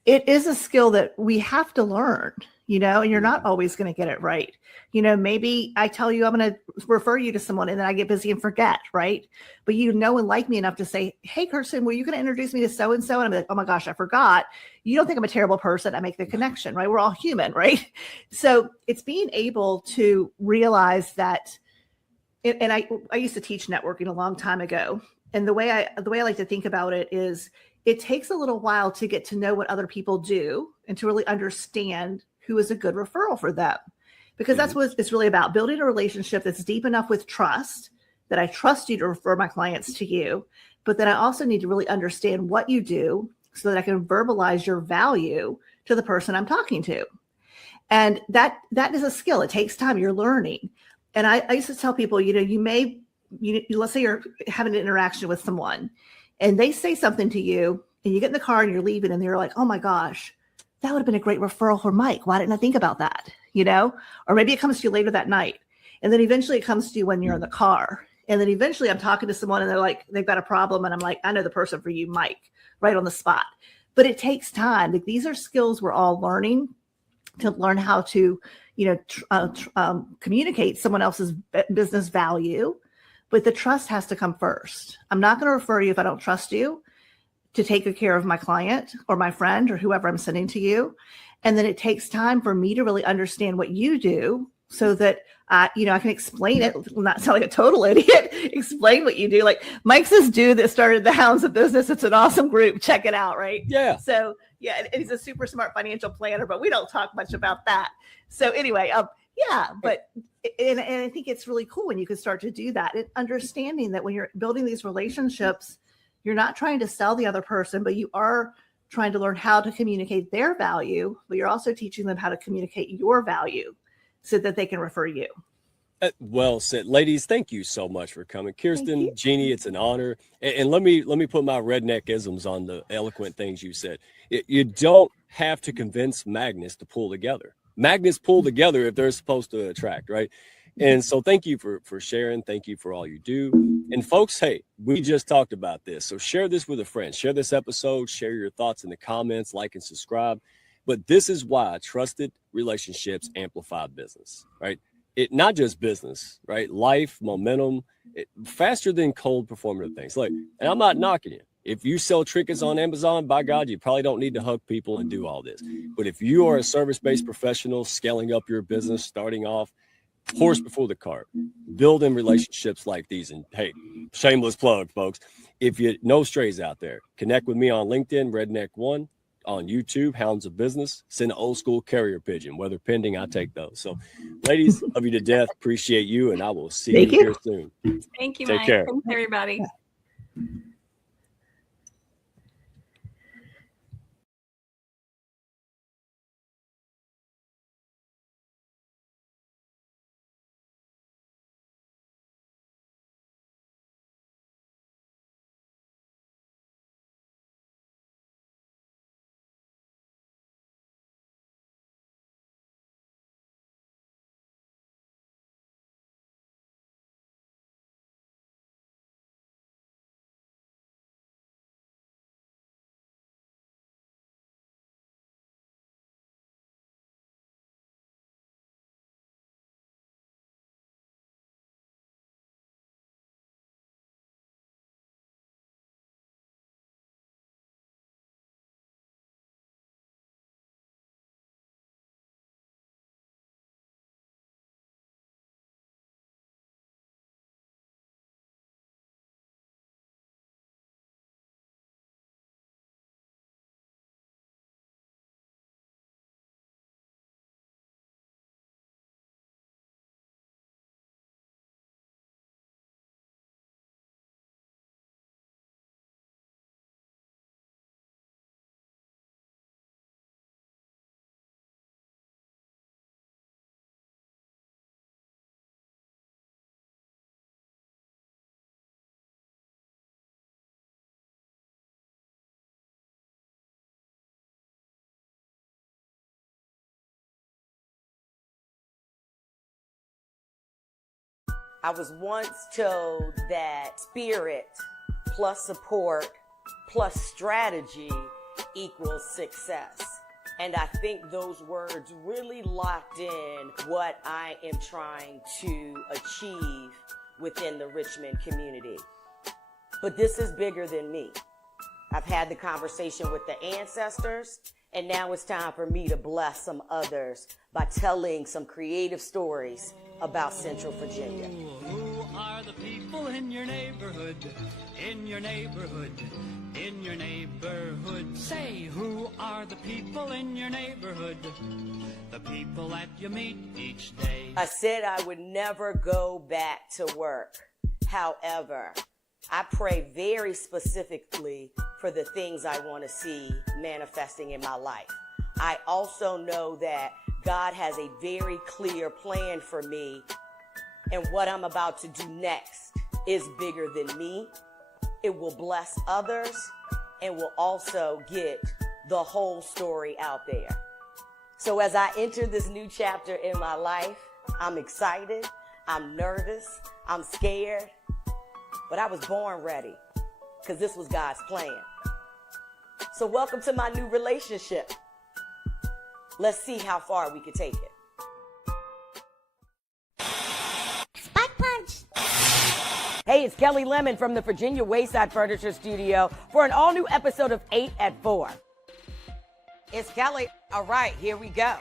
It is a skill that we have to learn, you know, and you're not always going to get it right. You know, maybe I tell you I'm going to refer you to someone and then I get busy and forget, right? But you know and like me enough to say, hey, Kirsten, were you going to introduce me to so-and-so? And I'm like, oh my gosh, I forgot. You don't think I'm a terrible person. I make the connection, right? We're all human, right? So it's being able to realize that, and I used to teach networking a long time ago. And the way I like to think about it is it takes a little while to get to know what other people do and to really understand who is a good referral for them. Because that's what it's really about, building a relationship that's deep enough with trust that I trust you to refer my clients to you. But then I also need to really understand what you do so that I can verbalize your value to the person I'm talking to. And that is a skill. It takes time. You're learning. And I used to tell people, you know, let's say you're having an interaction with someone and they say something to you and you get in the car and you're leaving and they're like, oh my gosh, that would have been a great referral for Mike. Why didn't I think about that? You know, or maybe it comes to you later that night. And then eventually it comes to you when you're in the car. And then eventually I'm talking to someone and they're like, they've got a problem. And I'm like, I know the person for you, Mike, right on the spot. But it takes time. Like, these are skills we're all learning to learn how to, you know, communicate someone else's business value. But the trust has to come first. I'm not going to refer you if I don't trust you to take good care of my client or my friend or whoever I'm sending to you. And then it takes time for me to really understand what you do so that, you know, I can explain it, not sound like a total idiot, explain what you do. Like Mike's this dude that started the Hounds of Business. It's an awesome group. Check it out. Right. Yeah. So yeah, and he's a super smart financial planner, but we don't talk much about that. So anyway, yeah, but, and I think it's really cool when you can start to do that and understanding that when you're building these relationships, you're not trying to sell the other person, but you are trying to learn how to communicate their value, but you're also teaching them how to communicate your value so that they can refer you. Well said. Ladies, thank you so much for coming. Kirsten, Jeannie, it's an honor. And let me put my redneck isms on the eloquent things you said. You don't have to convince magnets to pull together. Magnets pull together if they're supposed to attract, right? And so thank you for sharing. Thank you for all you do. And folks, hey, we just talked about this. So share this with a friend. Share this episode. Share your thoughts in the comments, like and subscribe. But this is why trusted relationships amplify business, right? It not just business, right? Life, momentum, faster than cold performative things. Like, and I'm not knocking you. If you sell trinkets on Amazon, by God, you probably don't need to hug people and do all this. But if you are a service-based professional, scaling up your business, starting off, horse before the cart, building relationships like these. And hey, shameless plug, folks. If you know strays out there, connect with me on LinkedIn, Redneck1, on YouTube, Hounds of Business. Send an old school carrier pigeon, weather pending. I take those. So, ladies, love you to death. Appreciate you, and I will see you here soon. Thank you, Take Mike. care. Thanks, everybody. I was once told that spirit plus support plus strategy equals success. And I think those words really locked in what I am trying to achieve within the Richmond community. But this is bigger than me. I've had the conversation with the ancestors, and now it's time for me to bless some others by telling some creative stories about Central Virginia. Who are the people in your neighborhood? In your neighborhood? In your neighborhood? Say, who are the people in your neighborhood? The people that you meet each day. I said I would never go back to work. However, I pray very specifically for the things I want to see manifesting in my life. I also know that God has a very clear plan for me, and what I'm about to do next is bigger than me. It will bless others and will also get the whole story out there. So as I enter this new chapter in my life, I'm excited, I'm nervous, I'm scared, but I was born ready because this was God's plan. So welcome to my new relationship. Let's see how far we can take it. Spike Punch. Hey, it's Kelli Lemon from the Virginia Wayside Furniture Studio for an all-new episode of 8 at 4. It's Kelli. All right, here we go.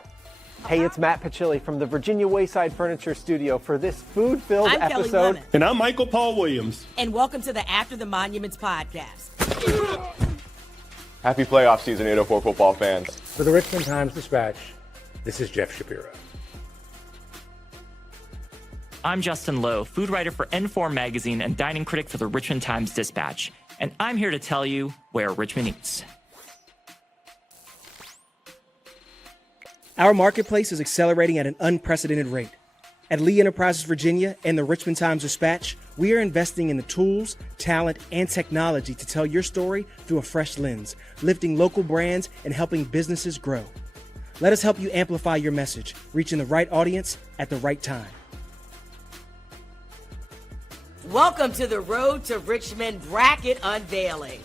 Hey, it's Matt Pachilli from the Virginia Wayside Furniture Studio for this food-filled I'm Kelli episode. Lemon. And I'm Michael Paul Williams. And welcome to the After the Monuments podcast. Happy playoff season, 804 football fans. For the Richmond Times-Dispatch, this is Jeff Shapiro. I'm Justin Lowe, food writer for N4 Magazine and dining critic for the Richmond Times-Dispatch. And I'm here to tell you where Richmond eats. Our marketplace is accelerating at an unprecedented rate. At Lee Enterprises Virginia and the Richmond Times-Dispatch, we are investing in the tools, talent, and technology to tell your story through a fresh lens, lifting local brands and helping businesses grow. Let us help you amplify your message, reaching the right audience at the right time. Welcome to the Road to Richmond bracket unveiling.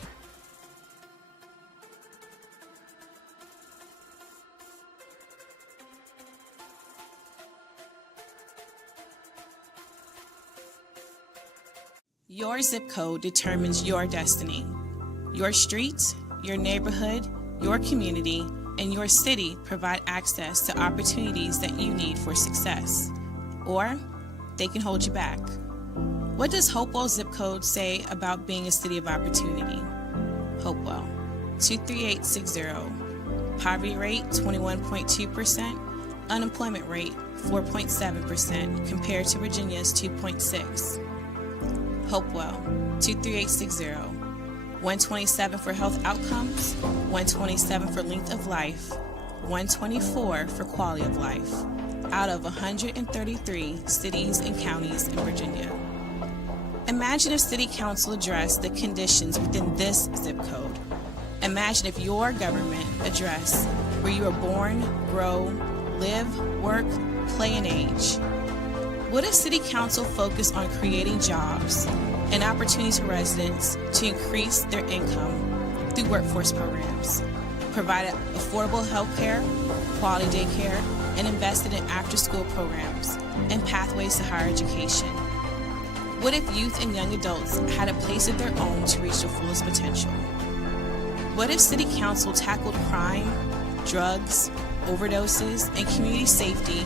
Your zip code determines your destiny. Your street, your neighborhood, your community, and your city provide access to opportunities that you need for success. Or they can hold you back. What does Hopewell zip code say about being a city of opportunity? Hopewell, 23860. Poverty rate 21.2%. Unemployment rate 4.7% compared to Virginia's 2.6%. Hopewell, 23860. 127 for health outcomes, 127 for length of life, 124 for quality of life, out of 133 cities and counties in Virginia. Imagine if City Council addressed the conditions within this zip code. Imagine if your government addressed where you were born, grow, live, work, play, and age. What if City Council focused on creating jobs and opportunities for residents to increase their income through workforce programs, provided affordable health care, quality daycare, and invested in after-school programs and pathways to higher education? What if youth and young adults had a place of their own to reach their fullest potential? What if City Council tackled crime, drugs, overdoses, and community safety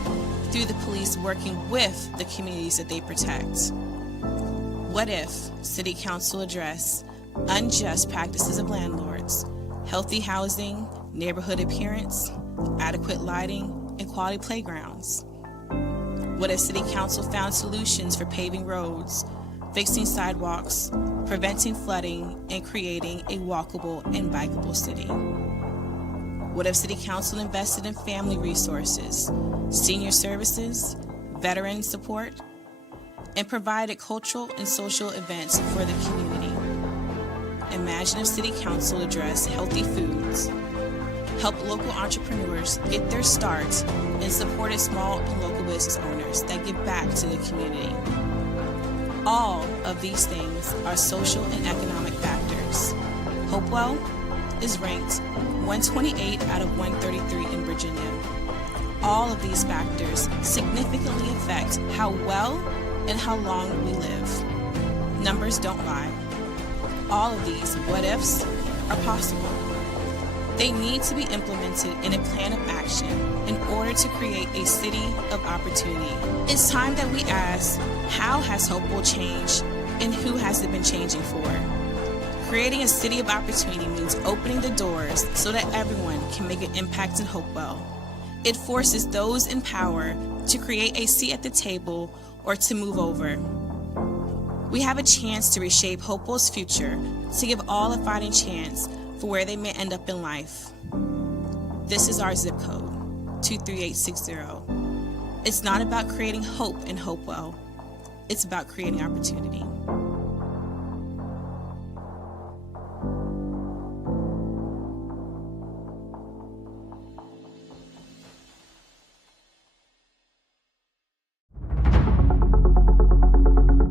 through the police working with the communities that they protect? What if City Council addressed unjust practices of landlords, healthy housing, neighborhood appearance, adequate lighting, and quality playgrounds? What if City Council found solutions for paving roads, fixing sidewalks, preventing flooding, and creating a walkable and bikeable city? What if City Council invested in family resources, senior services, veteran support, and provided cultural and social events for the community? Imagine if City Council addressed healthy foods, helped local entrepreneurs get their start, and supported small and local business owners that give back to the community. All of these things are social and economic factors. Hopewell is ranked 128 out of 133 in Virginia. All of these factors significantly affect how well and how long we live. Numbers don't lie. All of these what-ifs are possible. They need to be implemented in a plan of action in order to create a city of opportunity. It's time that we ask, how has Hopewell changed and who has it been changing for? Creating a city of opportunity means opening the doors so that everyone can make an impact in Hopewell. It forces those in power to create a seat at the table or to move over. We have a chance to reshape Hopewell's future, to give all a fighting chance for where they may end up in life. This is our zip code, 23860. It's not about creating hope in Hopewell. It's about creating opportunity.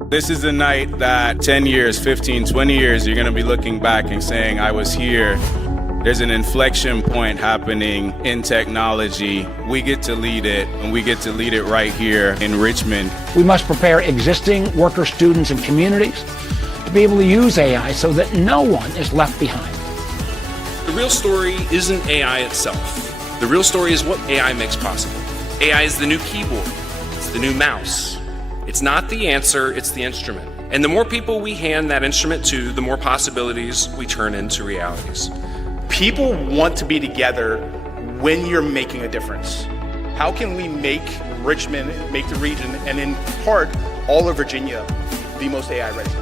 This is the night that 10 years, 15, 20 years, you're going to be looking back and saying, I was here. There's an inflection point happening in technology. We get to lead it, and we get to lead it right here in Richmond. We must prepare existing worker students and communities to be able to use AI so that no one is left behind. The real story isn't AI itself. The real story is what AI makes possible. AI is the new keyboard. It's the new mouse. It's not the answer, it's the instrument. And the more people we hand that instrument to, the more possibilities we turn into realities. People want to be together when you're making a difference. How can we make Richmond, make the region, and in part, all of Virginia, the most AI ready?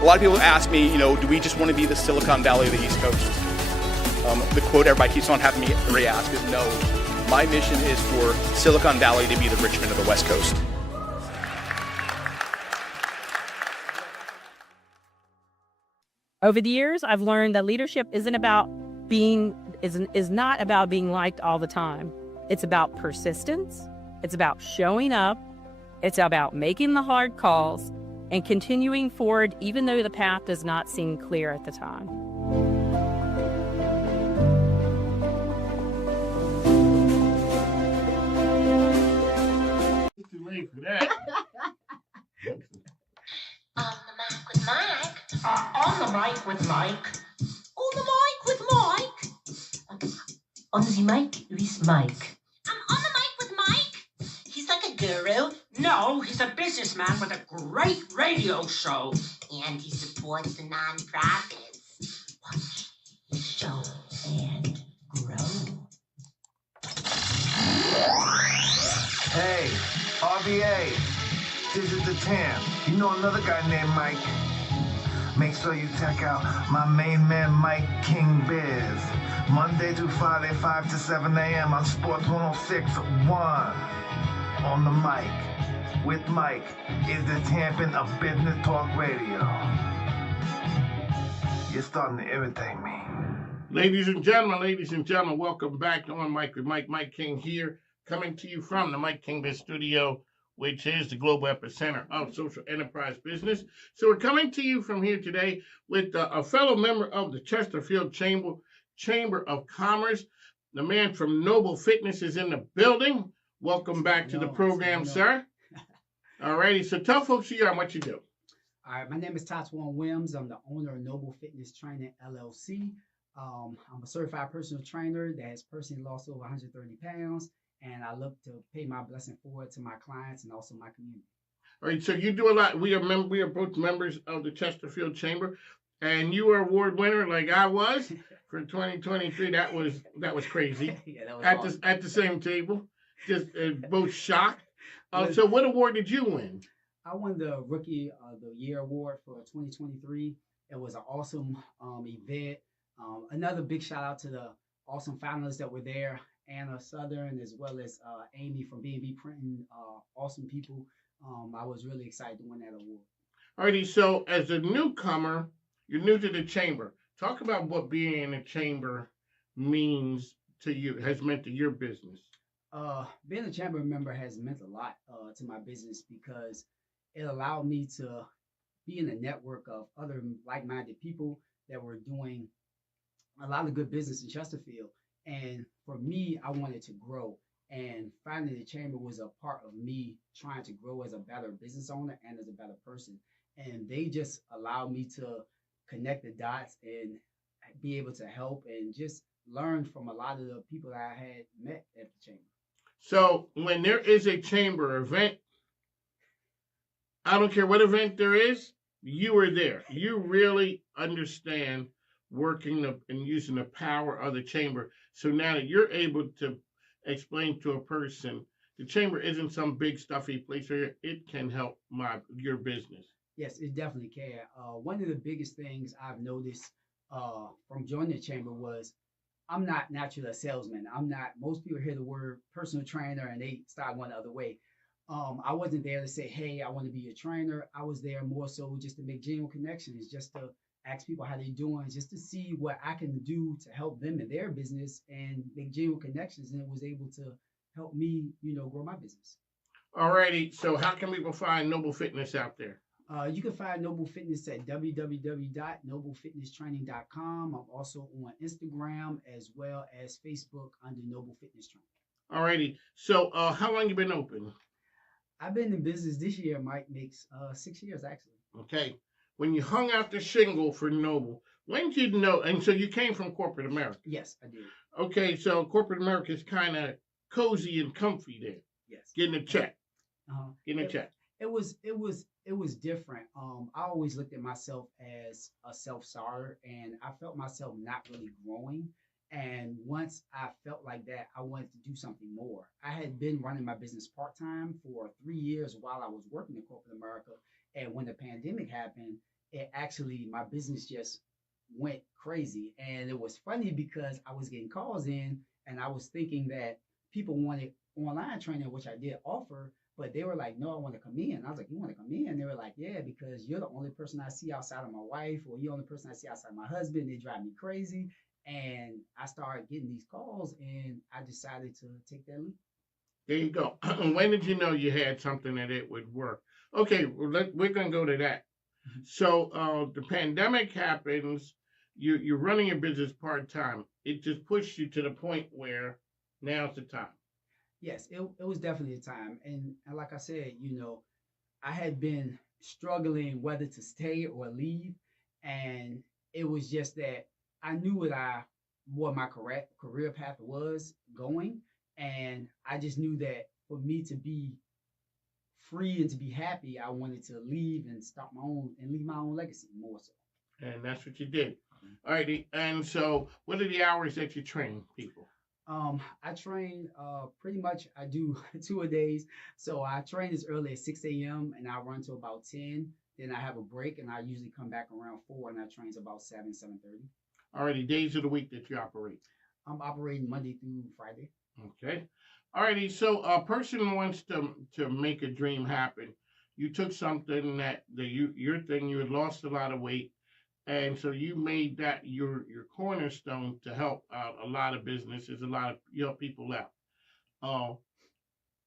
A lot of people ask me, do we just want to be the Silicon Valley of the East Coast? The quote everybody keeps on having me re-ask is, no, my mission is for Silicon Valley to be the Richmond of the West Coast. Over the years, I've learned that leadership is not about being liked all the time. It's about persistence. It's about showing up. It's about making the hard calls and continuing forward even though the path does not seem clear at the time. It's too late for that. On the mic with Mike. On the mic with Mike. On the mic with Mike. On the mic with Mike. He's like a guru. No, he's a businessman with a great radio show. And he supports the nonprofits. Watch his show and grow. Hey, RBA. This is the Tam. You know another guy named Mike. Make sure you check out my main man, MIKEKINGBIZ. Monday through Friday, 5 to 7 a.m. on Sports 106.1. On the mic, with Mike, is the champion of business talk radio. You're starting to irritate me. Ladies and gentlemen, welcome back to On Mike with Mike King here, coming to you from the MIKEKINGBIZ studio, which is the global epicenter of social enterprise business. So we're coming to you from here today with a fellow member of the Chesterfield Chamber of Commerce. The man from Noble Fitness is in the building. Welcome back to the program, sir. All righty, so tell folks who you are and what you do. All right, my name is Tatwan Williams. I'm the owner of Noble Fitness Training, LLC. I'm a certified personal trainer that has personally lost over 130 pounds. And I look to pay my blessing forward to my clients and also my community. All right, so you do a lot. We are both members of the Chesterfield Chamber, and you were award winner like I was for 2023. That was crazy. Yeah, that was awesome. At the same table, just both shocked. So what award did you win? I won the Rookie of the Year award for 2023. It was an awesome event. Another big shout out to the awesome finalists that were there. Anna Southern, as well as Amy from B&B Printing, awesome people. I was really excited to win that award. Alrighty, so as a newcomer, you're new to the chamber. Talk about what being in a chamber means to you, has meant to your business. Being a chamber member has meant a lot to my business because it allowed me to be in a network of other like-minded people that were doing a lot of good business in Chesterfield. And for me, I wanted to grow. And finding the chamber was a part of me trying to grow as a better business owner and as a better person. And they just allowed me to connect the dots and be able to help and just learn from a lot of the people that I had met at the chamber. So when there is a chamber event, I don't care what event there is, you were there. You really understand working and using the power of the chamber. So now that you're able to explain to a person, the chamber isn't some big stuffy place where it can help your business. Yes, it definitely can. One of the biggest things I've noticed from joining the chamber was I'm not naturally a salesman. Most people hear the word personal trainer and they start going the other way. I wasn't there to say, hey, I want to be a trainer. I was there more so just to make genuine connections, just to ask people how they're doing, just to see what I can do to help them in their business and make genuine connections. And it was able to help me, grow my business. Alrighty. So how can people find Noble Fitness out there? You can find Noble Fitness at www.noblefitnesstraining.com. I'm also on Instagram as well as Facebook under Noble Fitness Training. Alrighty. So how long you been open? I've been in business this year, Mike, makes 6 years actually. Okay. When you hung out the shingle for Noble, when did you know? And so you came from corporate America. Yes, I did. Okay, so corporate America is kind of cozy and comfy there. Yes. Getting a check. Getting a check. It was different. I always looked at myself as a self-starter, and I felt myself not really growing. And once I felt like that, I wanted to do something more. I had been running my business part-time for 3 years while I was working in corporate America. And when the pandemic happened, my business just went crazy. And it was funny because I was getting calls in and I was thinking that people wanted online training, which I did offer, but they were like, no, I want to come in. I was like, you want to come in? They were like, yeah, because you're the only person I see outside of my wife, or you're the only person I see outside of my husband. They drive me crazy. And I started getting these calls and I decided to take that leap. There you go. When did you know you had something that it would work? Okay, we're going to go to that. So the pandemic happens. You're running your business part-time. It just pushed you to the point where now's the time. Yes, it was definitely a time. And like I said, I had been struggling whether to stay or leave. And it was just that I knew what my career path was going. And I just knew that for me to be free and to be happy, I wanted to leave and start leave my own legacy more so. And that's what you did. All righty. And so what are the hours that you train people? I train pretty much, I do 2 a days. So I train as early as 6 a.m. and I run to about 10. Then I have a break and I usually come back around 4 and I train about 7:30. All righty. Days of the week that you operate? I'm operating Monday through Friday. Okay. All righty. So a person wants to make a dream happen. You took something your thing, you had lost a lot of weight. And so you made that your cornerstone to help out a lot of businesses, people out.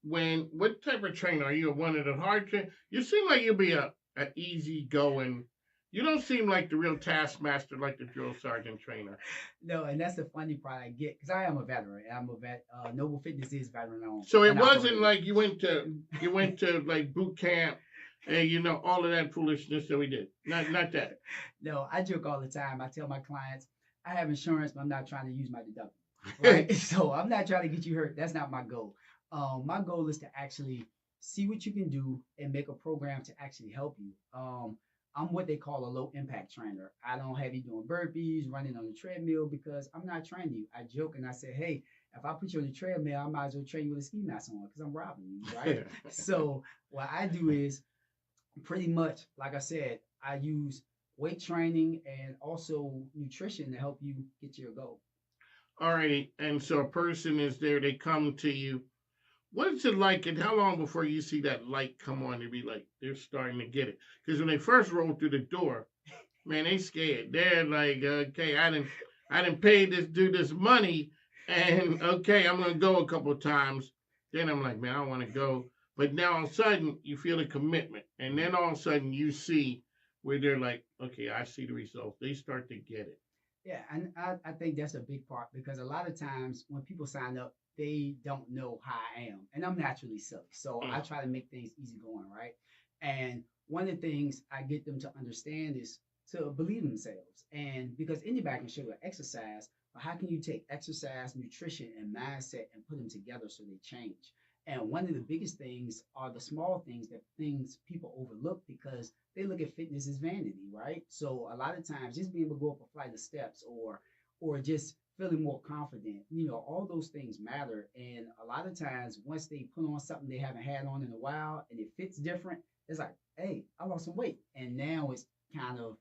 What type of trainer are you? One of the hard trainers? You seem like you'll be an easy going. You don't seem like the real taskmaster, like the drill sergeant trainer. No, and that's the funny part I get because I am a veteran. I'm a vet. Noble Fitness is veteran owned. So it wasn't like you went to like boot camp. And all of that foolishness that we did. Not that. No, I joke all the time. I tell my clients, I have insurance, but I'm not trying to use my deductible. Right? So I'm not trying to get you hurt. That's not my goal. My goal is to actually see what you can do and make a program to actually help you. I'm what they call a low impact trainer. I don't have you doing burpees, running on the treadmill because I'm not training you. I joke and I say, hey, if I put you on the treadmill, I might as well train you with a ski mask on because I'm robbing you, right? So what I do is pretty much, like I said, I use weight training and also nutrition to help you get to your goal. All righty. And so a person is there, they come to you. What is it like and how long before you see that light come on to be like, they're starting to get it? Because when they first roll through the door, man, they scared. They're like, okay, I didn't pay this dude this money and okay, I'm going to go a couple of times. Then I'm like, man, I don't want to go. But now all of a sudden you feel the commitment. And then all of a sudden you see where they're like, okay, I see the results. They start to get it. Yeah, and I think that's a big part because a lot of times when people sign up, they don't know how I am. And I'm naturally silly. So I try to make things easy going, right? And one of the things I get them to understand is to believe in themselves. And because anybody can show you exercise, but how can you take exercise, nutrition, and mindset and put them together so they change? And one of the biggest things are the small things that people overlook because they look at fitness as vanity, right? So a lot of times just being able to go up a flight of steps or just feeling more confident, all those things matter. And a lot of times once they put on something they haven't had on in a while and it fits different, it's like, hey, I lost some weight. And now it's kind of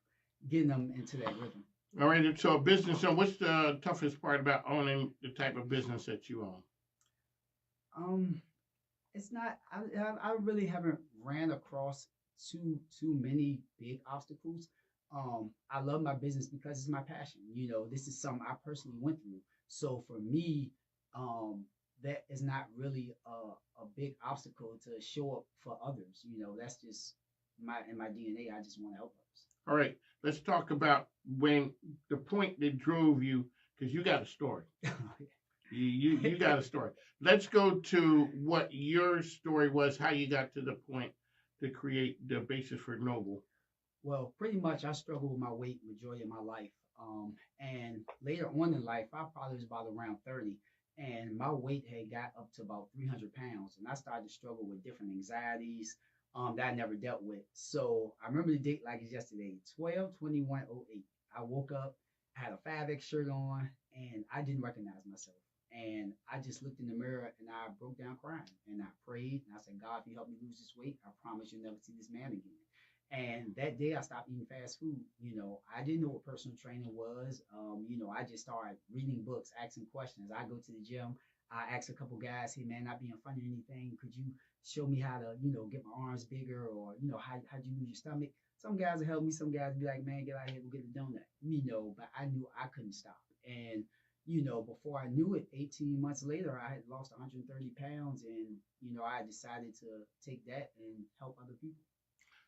getting them into that rhythm. All right, so business, so what's the toughest part about owning the type of business that you own? It's not, I really haven't ran across too many big obstacles. I love my business because it's my passion. This is something I personally went through. So for me, that is not really a big obstacle to show up for others. That's just in my DNA. I just want to help others. All right, let's talk about when the point that drove you, because you got a story. You got a story. Let's go to what your story was, how you got to the point to create the basis for Noble. Well, pretty much I struggled with my weight majority of my life. And later on in life, I probably was about around 30. And my weight had got up to about 300 pounds. And I started to struggle with different anxieties that I never dealt with. So I remember the date like it's yesterday, 12/21/08. I woke up, I had a 5X shirt on, and I didn't recognize myself. And I just looked in the mirror and I broke down crying. And I prayed and I said, God, if you help me lose this weight, I promise you'll never see this man again. And that day I stopped eating fast food. I didn't know what personal training was. I just started reading books, asking questions. I go to the gym. I ask a couple guys, hey man, not being funny or anything, could you show me how to, get my arms bigger or, how'd you lose your stomach? Some guys will help me. Some guys be like, man, get out of here, go get a donut. But I knew I couldn't stop. And before I knew it, 18 months later, I had lost 130 pounds and, I decided to take that and help other people.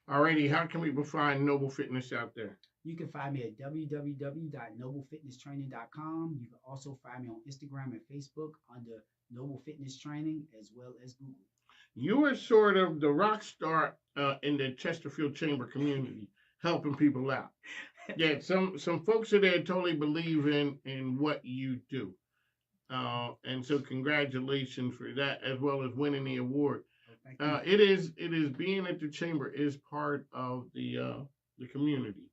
Alrighty, how can we find Noble Fitness out there? You can find me at www.noblefitnesstraining.com. You can also find me on Instagram and Facebook under Noble Fitness Training as well as Google. You are sort of the rock star in the Chesterfield Chamber community, helping people out. Yeah, some folks are there totally believe in what you do. And so congratulations for that, as well as winning the award. It is being at the chamber is part of the community.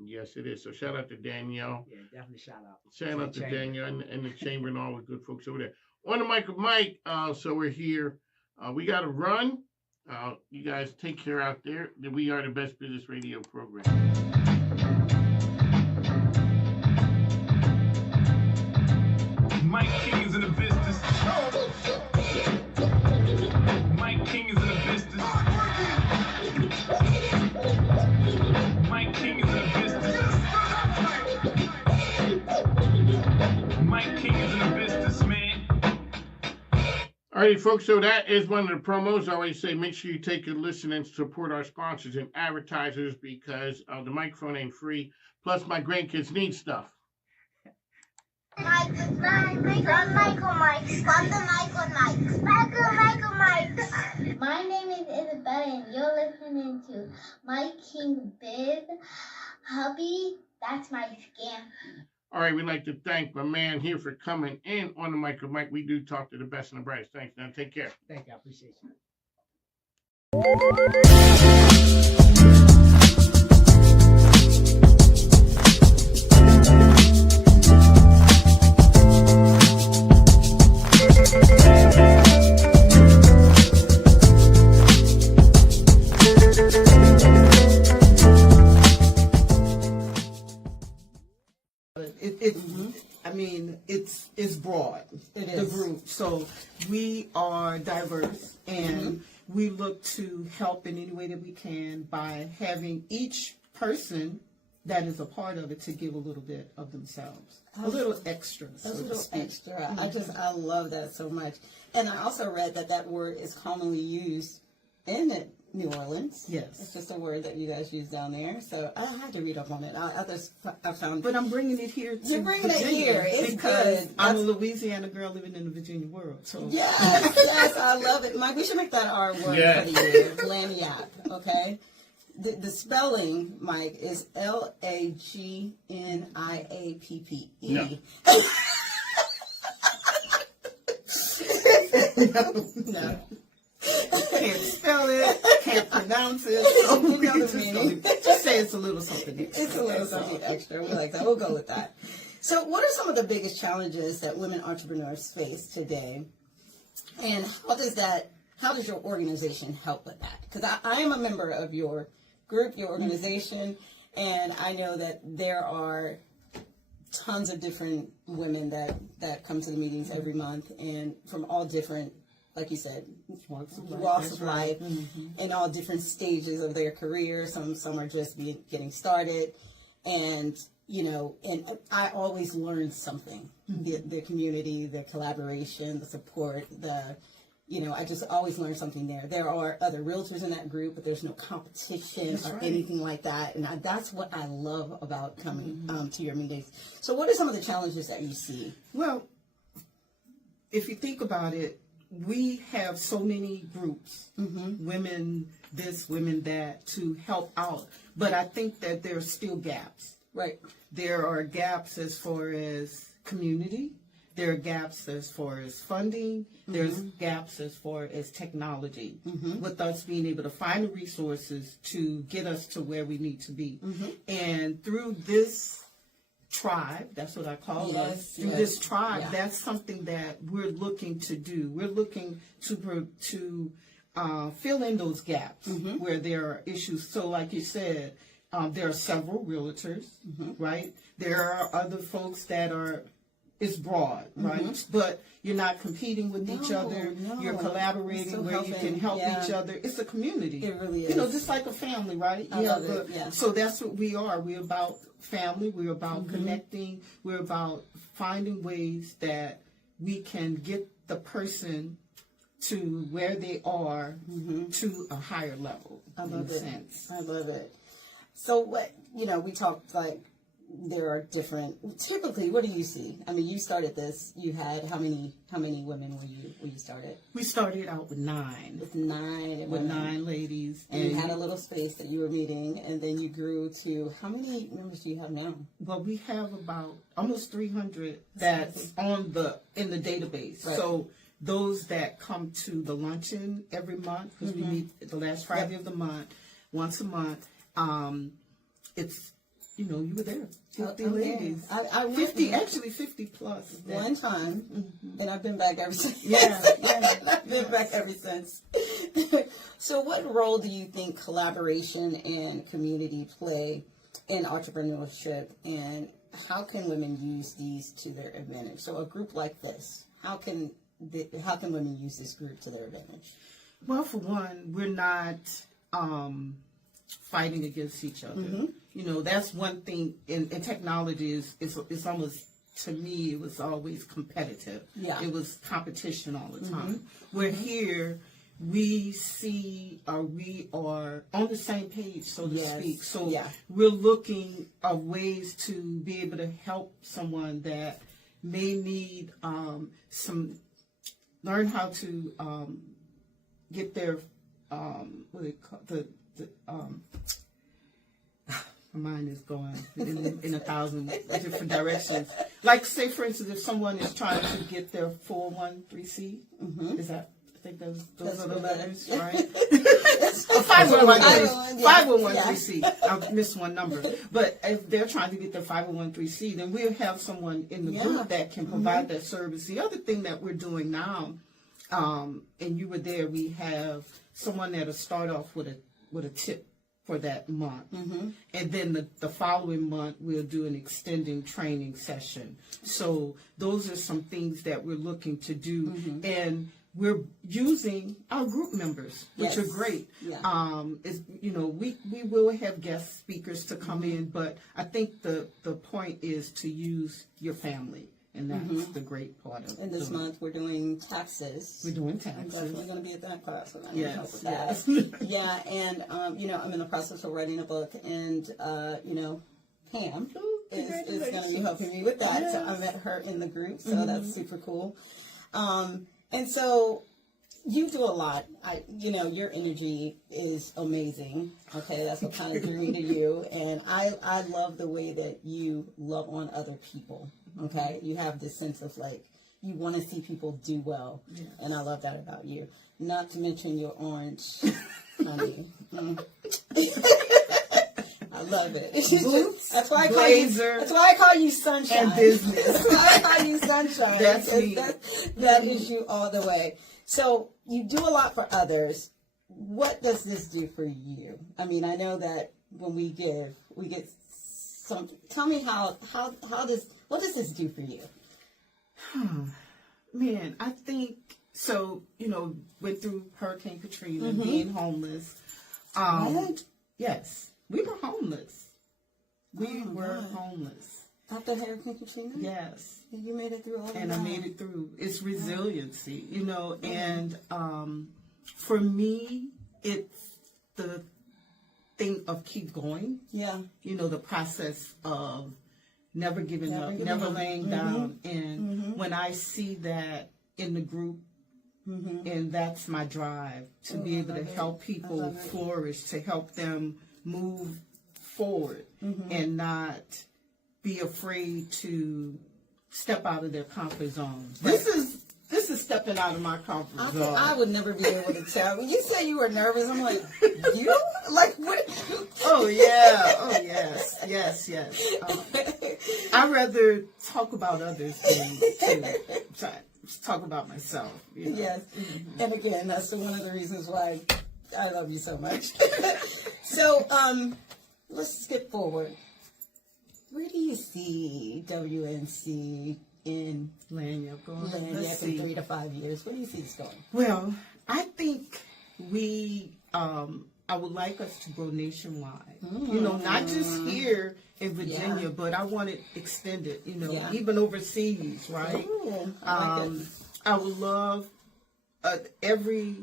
Yes, it is. So shout out to Danielle. Yeah, definitely shout out. Shout out to Danielle and the chamber and all the good folks over there. On the mic with Mike. So we're here. We got to run. You guys take care out there. We are the best business radio program. Mike King is in the business. Mike King is in the business. Mike King is in the business. Mike King is in the business, man. All righty, folks. So that is one of the promos. I always say make sure you take a listen and support our sponsors and advertisers because the microphone ain't free. Plus, my grandkids need stuff. Mike with Mike from Michael Mike. From the Michael Mike. Michael Mike. My name is Isabella and you're listening to MIKEKINGBIZ. Hubby, that's my scam. All right, we'd like to thank my man here for coming in on the mic with Mike. We do talk to the best and the brightest. Thanks, now. Take care. Thank you. I appreciate you. It's broad, the group. So we are diverse and we look to help in any way that we can by having each person that is a part of it to give a little bit of themselves, a little extra. A little extra. I love that so much. And I also read that word is commonly used in it New Orleans. Yes. It's just a word that you guys use down there. So I had to read up on it. I found. But I'm bringing it here to You're bringing Virginia it here. It's because good. I'm a Louisiana girl living in the Virginia world. So Yes, yes, I love it. Mike, we should make that our word for the year. Lagniappe, okay? The spelling, Mike, is Lagniappe. No. No. Can't spell it, can't pronounce it. So You know the meaning. Just say it's a little something extra. It's a little something extra. We like that. We'll go with that. So what are some of the biggest challenges that women entrepreneurs face today? And how does your organization help with that? Because I am a member of your group, your organization, and I know that there are tons of different women that come to the meetings every month, and from all different, like you said, walks of life, in all different stages of their career. Some are just getting started, and and I always learn something. The community, the collaboration, the support, I just always learn something there. There are other realtors in that group, but there's no competition anything like that. And that's what I love about coming to your meetings. So what are some of the challenges that you see? Well, if you think about it, we have so many groups, women this, women that, to help out. But I think that there are still gaps. Right. There are gaps as far as community. There are gaps as far as funding. There's gaps as far as technology, with us being able to find the resources to get us to where we need to be. And through this tribe, that's what I call us, through this tribe, that's something that we're looking to do. We're looking to fill in those gaps where there are issues. So like you said, there are several realtors, right? There are other folks that are, it's broad, right? But you're not competing with each other. No. You're collaborating where you can help each other. It's a community. It really is. Just like a family, right? I love it. Yeah. So that's what we are. We're about family. We're about connecting. We're about finding ways that we can get the person to where they are to a higher level. I love it. Sense. I love it. So what, we talked like there are different, typically, what do you see? I mean, you started this, you had, how many women were you started? We started out with 9. With 9 With women. 9 ladies. And you had a little space that you were meeting, and then you grew to, how many members do you have now? Well, we have about almost 300 that's in the database. Right. So those that come to the luncheon every month, because we meet the last Friday of the month, once a month, it's, you were there. 50 ladies. I went 50, actually 50 plus. one time, and I've been back ever since. Yeah. I've been back ever since. So what role do you think collaboration and community play in entrepreneurship, and how can women use these to their advantage? So a group like this, how can women use this group to their advantage? Well, for one, we're not fighting against each other. That's one thing in technology is almost, to me, it was always competitive. Yeah. It was competition all the time. We're here, we see, we are on the same page, so to speak. So we're looking at ways to be able to help someone that may need learn how to get their, my mind is going in 1,000 different directions. Like, say, for instance, if someone is trying to get their 401(c), is that, I think those are the letters, right? 501(c). I missed one number. But if they're trying to get their 501(c), then we'll have someone in the group that can provide that service. The other thing that we're doing now, and you were there, we have someone that'll start off with a tip for that month. And then the following month, we'll do an extending training session. So those are some things that we're looking to do. And we're using our group members, which are great. Yeah. We will have guest speakers to come in, but I think the point is to use your family and that's the great part of it. And this month we're doing taxes. We're doing I'm taxes. definitely going to be at that class. So I need help with Yes. that. Yeah, and I'm in the process of writing a book, and Pam is going to be helping me with that. Yes. So I met her in the group, so that's super cool. And so you do a lot. Your energy is amazing. Okay, that's what kind of drew me to you. And I love the way that you love on other people. Okay, you have this sense of like you want to see people do well, and I love that about you. Not to mention your orange, honey. I love it. Boots, that's why blazer, that's why I call you Sunshine. and business. That's why I call you Sunshine. That's me. That is you all the way. So you do a lot for others. What does this do for you? I mean, I know that when we get some. Tell me what does this do for you? Man, I think so. Went through Hurricane Katrina, being homeless. What? Yes, we were homeless. We were homeless. After Hurricane Katrina? Yes. And you made it through all of that. And I made it through. It's resiliency, and for me, it's the thing of keep going. Yeah. The process of never giving up, never laying down. And when I see that in the group, and that's my drive, to be able to help people flourish, to help them move forward and not be afraid to step out of their comfort zone. This is stepping out of my comfort zone. I would never be able to tell. When you say you were nervous, I'm like, you? Like, what? Oh, yeah. Oh, yes. I'd rather talk about others than to talk about myself. Yes. And again, that's one of the reasons why I love you so much. So, let's skip forward. Where do you see WNC in Lanyap going? in 3 to 5 years? Where do you see this going? Well, I think I would like us to grow nationwide. Not just here in Virginia, but I want it extended, even overseas, right? Ooh, I like it. I would love every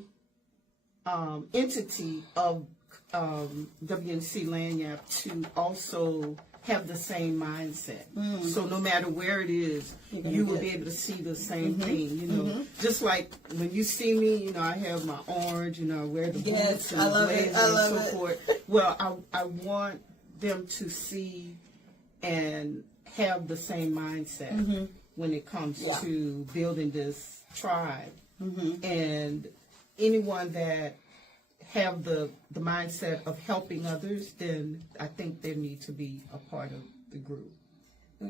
entity of WNC Lanyap to also have the same mindset. So no matter where it is, you will be able to see the same thing. Just like when you see me, I have my orange, I wear the boots and the blazer and so forth. Well, I want them to see and have the same mindset when it comes to building this tribe. And anyone that have the mindset of helping others, then I think they need to be a part of the group.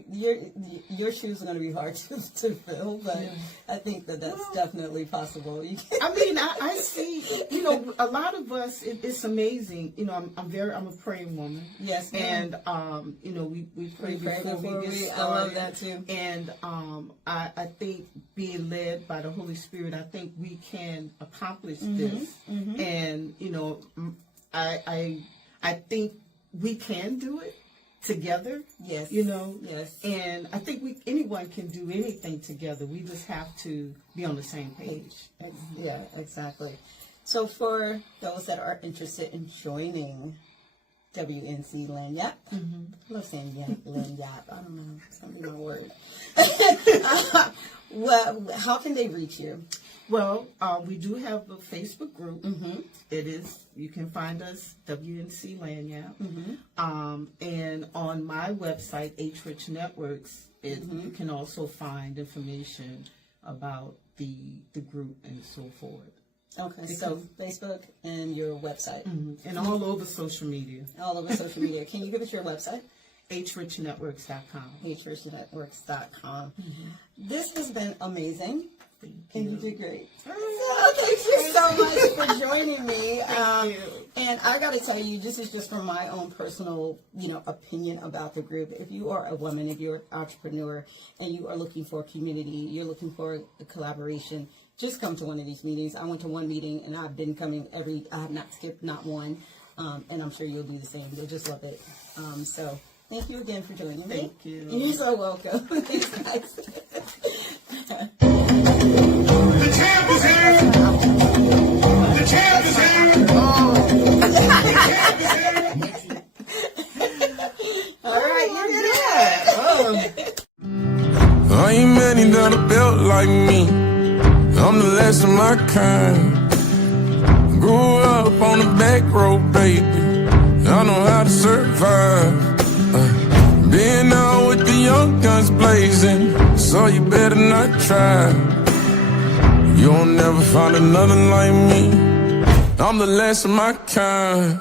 Your shoes are going to be hard to fill, but I think that's definitely possible. I see, a lot of us, it's amazing. I'm a praying woman. Yes. And, we pray before we get started. I love that too. And I think being led by the Holy Spirit, I think we can accomplish this. And, I think we can do it together. Yes. Yes. And I think anyone can do anything together. We just have to be on the same page. Yeah, exactly. So for those that are interested in joining WNC Lanyap, I love saying Lanyap. I don't know, something my word. Well, how can they reach you? Well, we do have a Facebook group. You can find us, WNC Lanyap. And on my website, H-Rich Networks, you can also find information about the group and so forth. Okay, so Facebook and your website. And all over social media. All over social media. Can you give us your website? HRichNetworks.com. HRichNetworks.com. This has been amazing. And you did great. Oh, thank you so much for joining me. Thank you. And I got to tell you, this is just from my own personal, opinion about the group. If you are a woman, if you're an entrepreneur, and you are looking for a community, you're looking for a collaboration, just come to one of these meetings. I went to one meeting, and I've been coming I have not skipped not one, and I'm sure you'll do the same. You'll just love it. So Thank you again for joining me. Thank you. You're so welcome. Thanks, guys. The champ is here! The champ is here! All right, you're I ain't many that are built like me. I'm the last of my kind. Grew up on the back road, baby. I know how to survive. Being out with the young guns blazing, so you better not try. You'll never find another like me. I'm the last of my kind.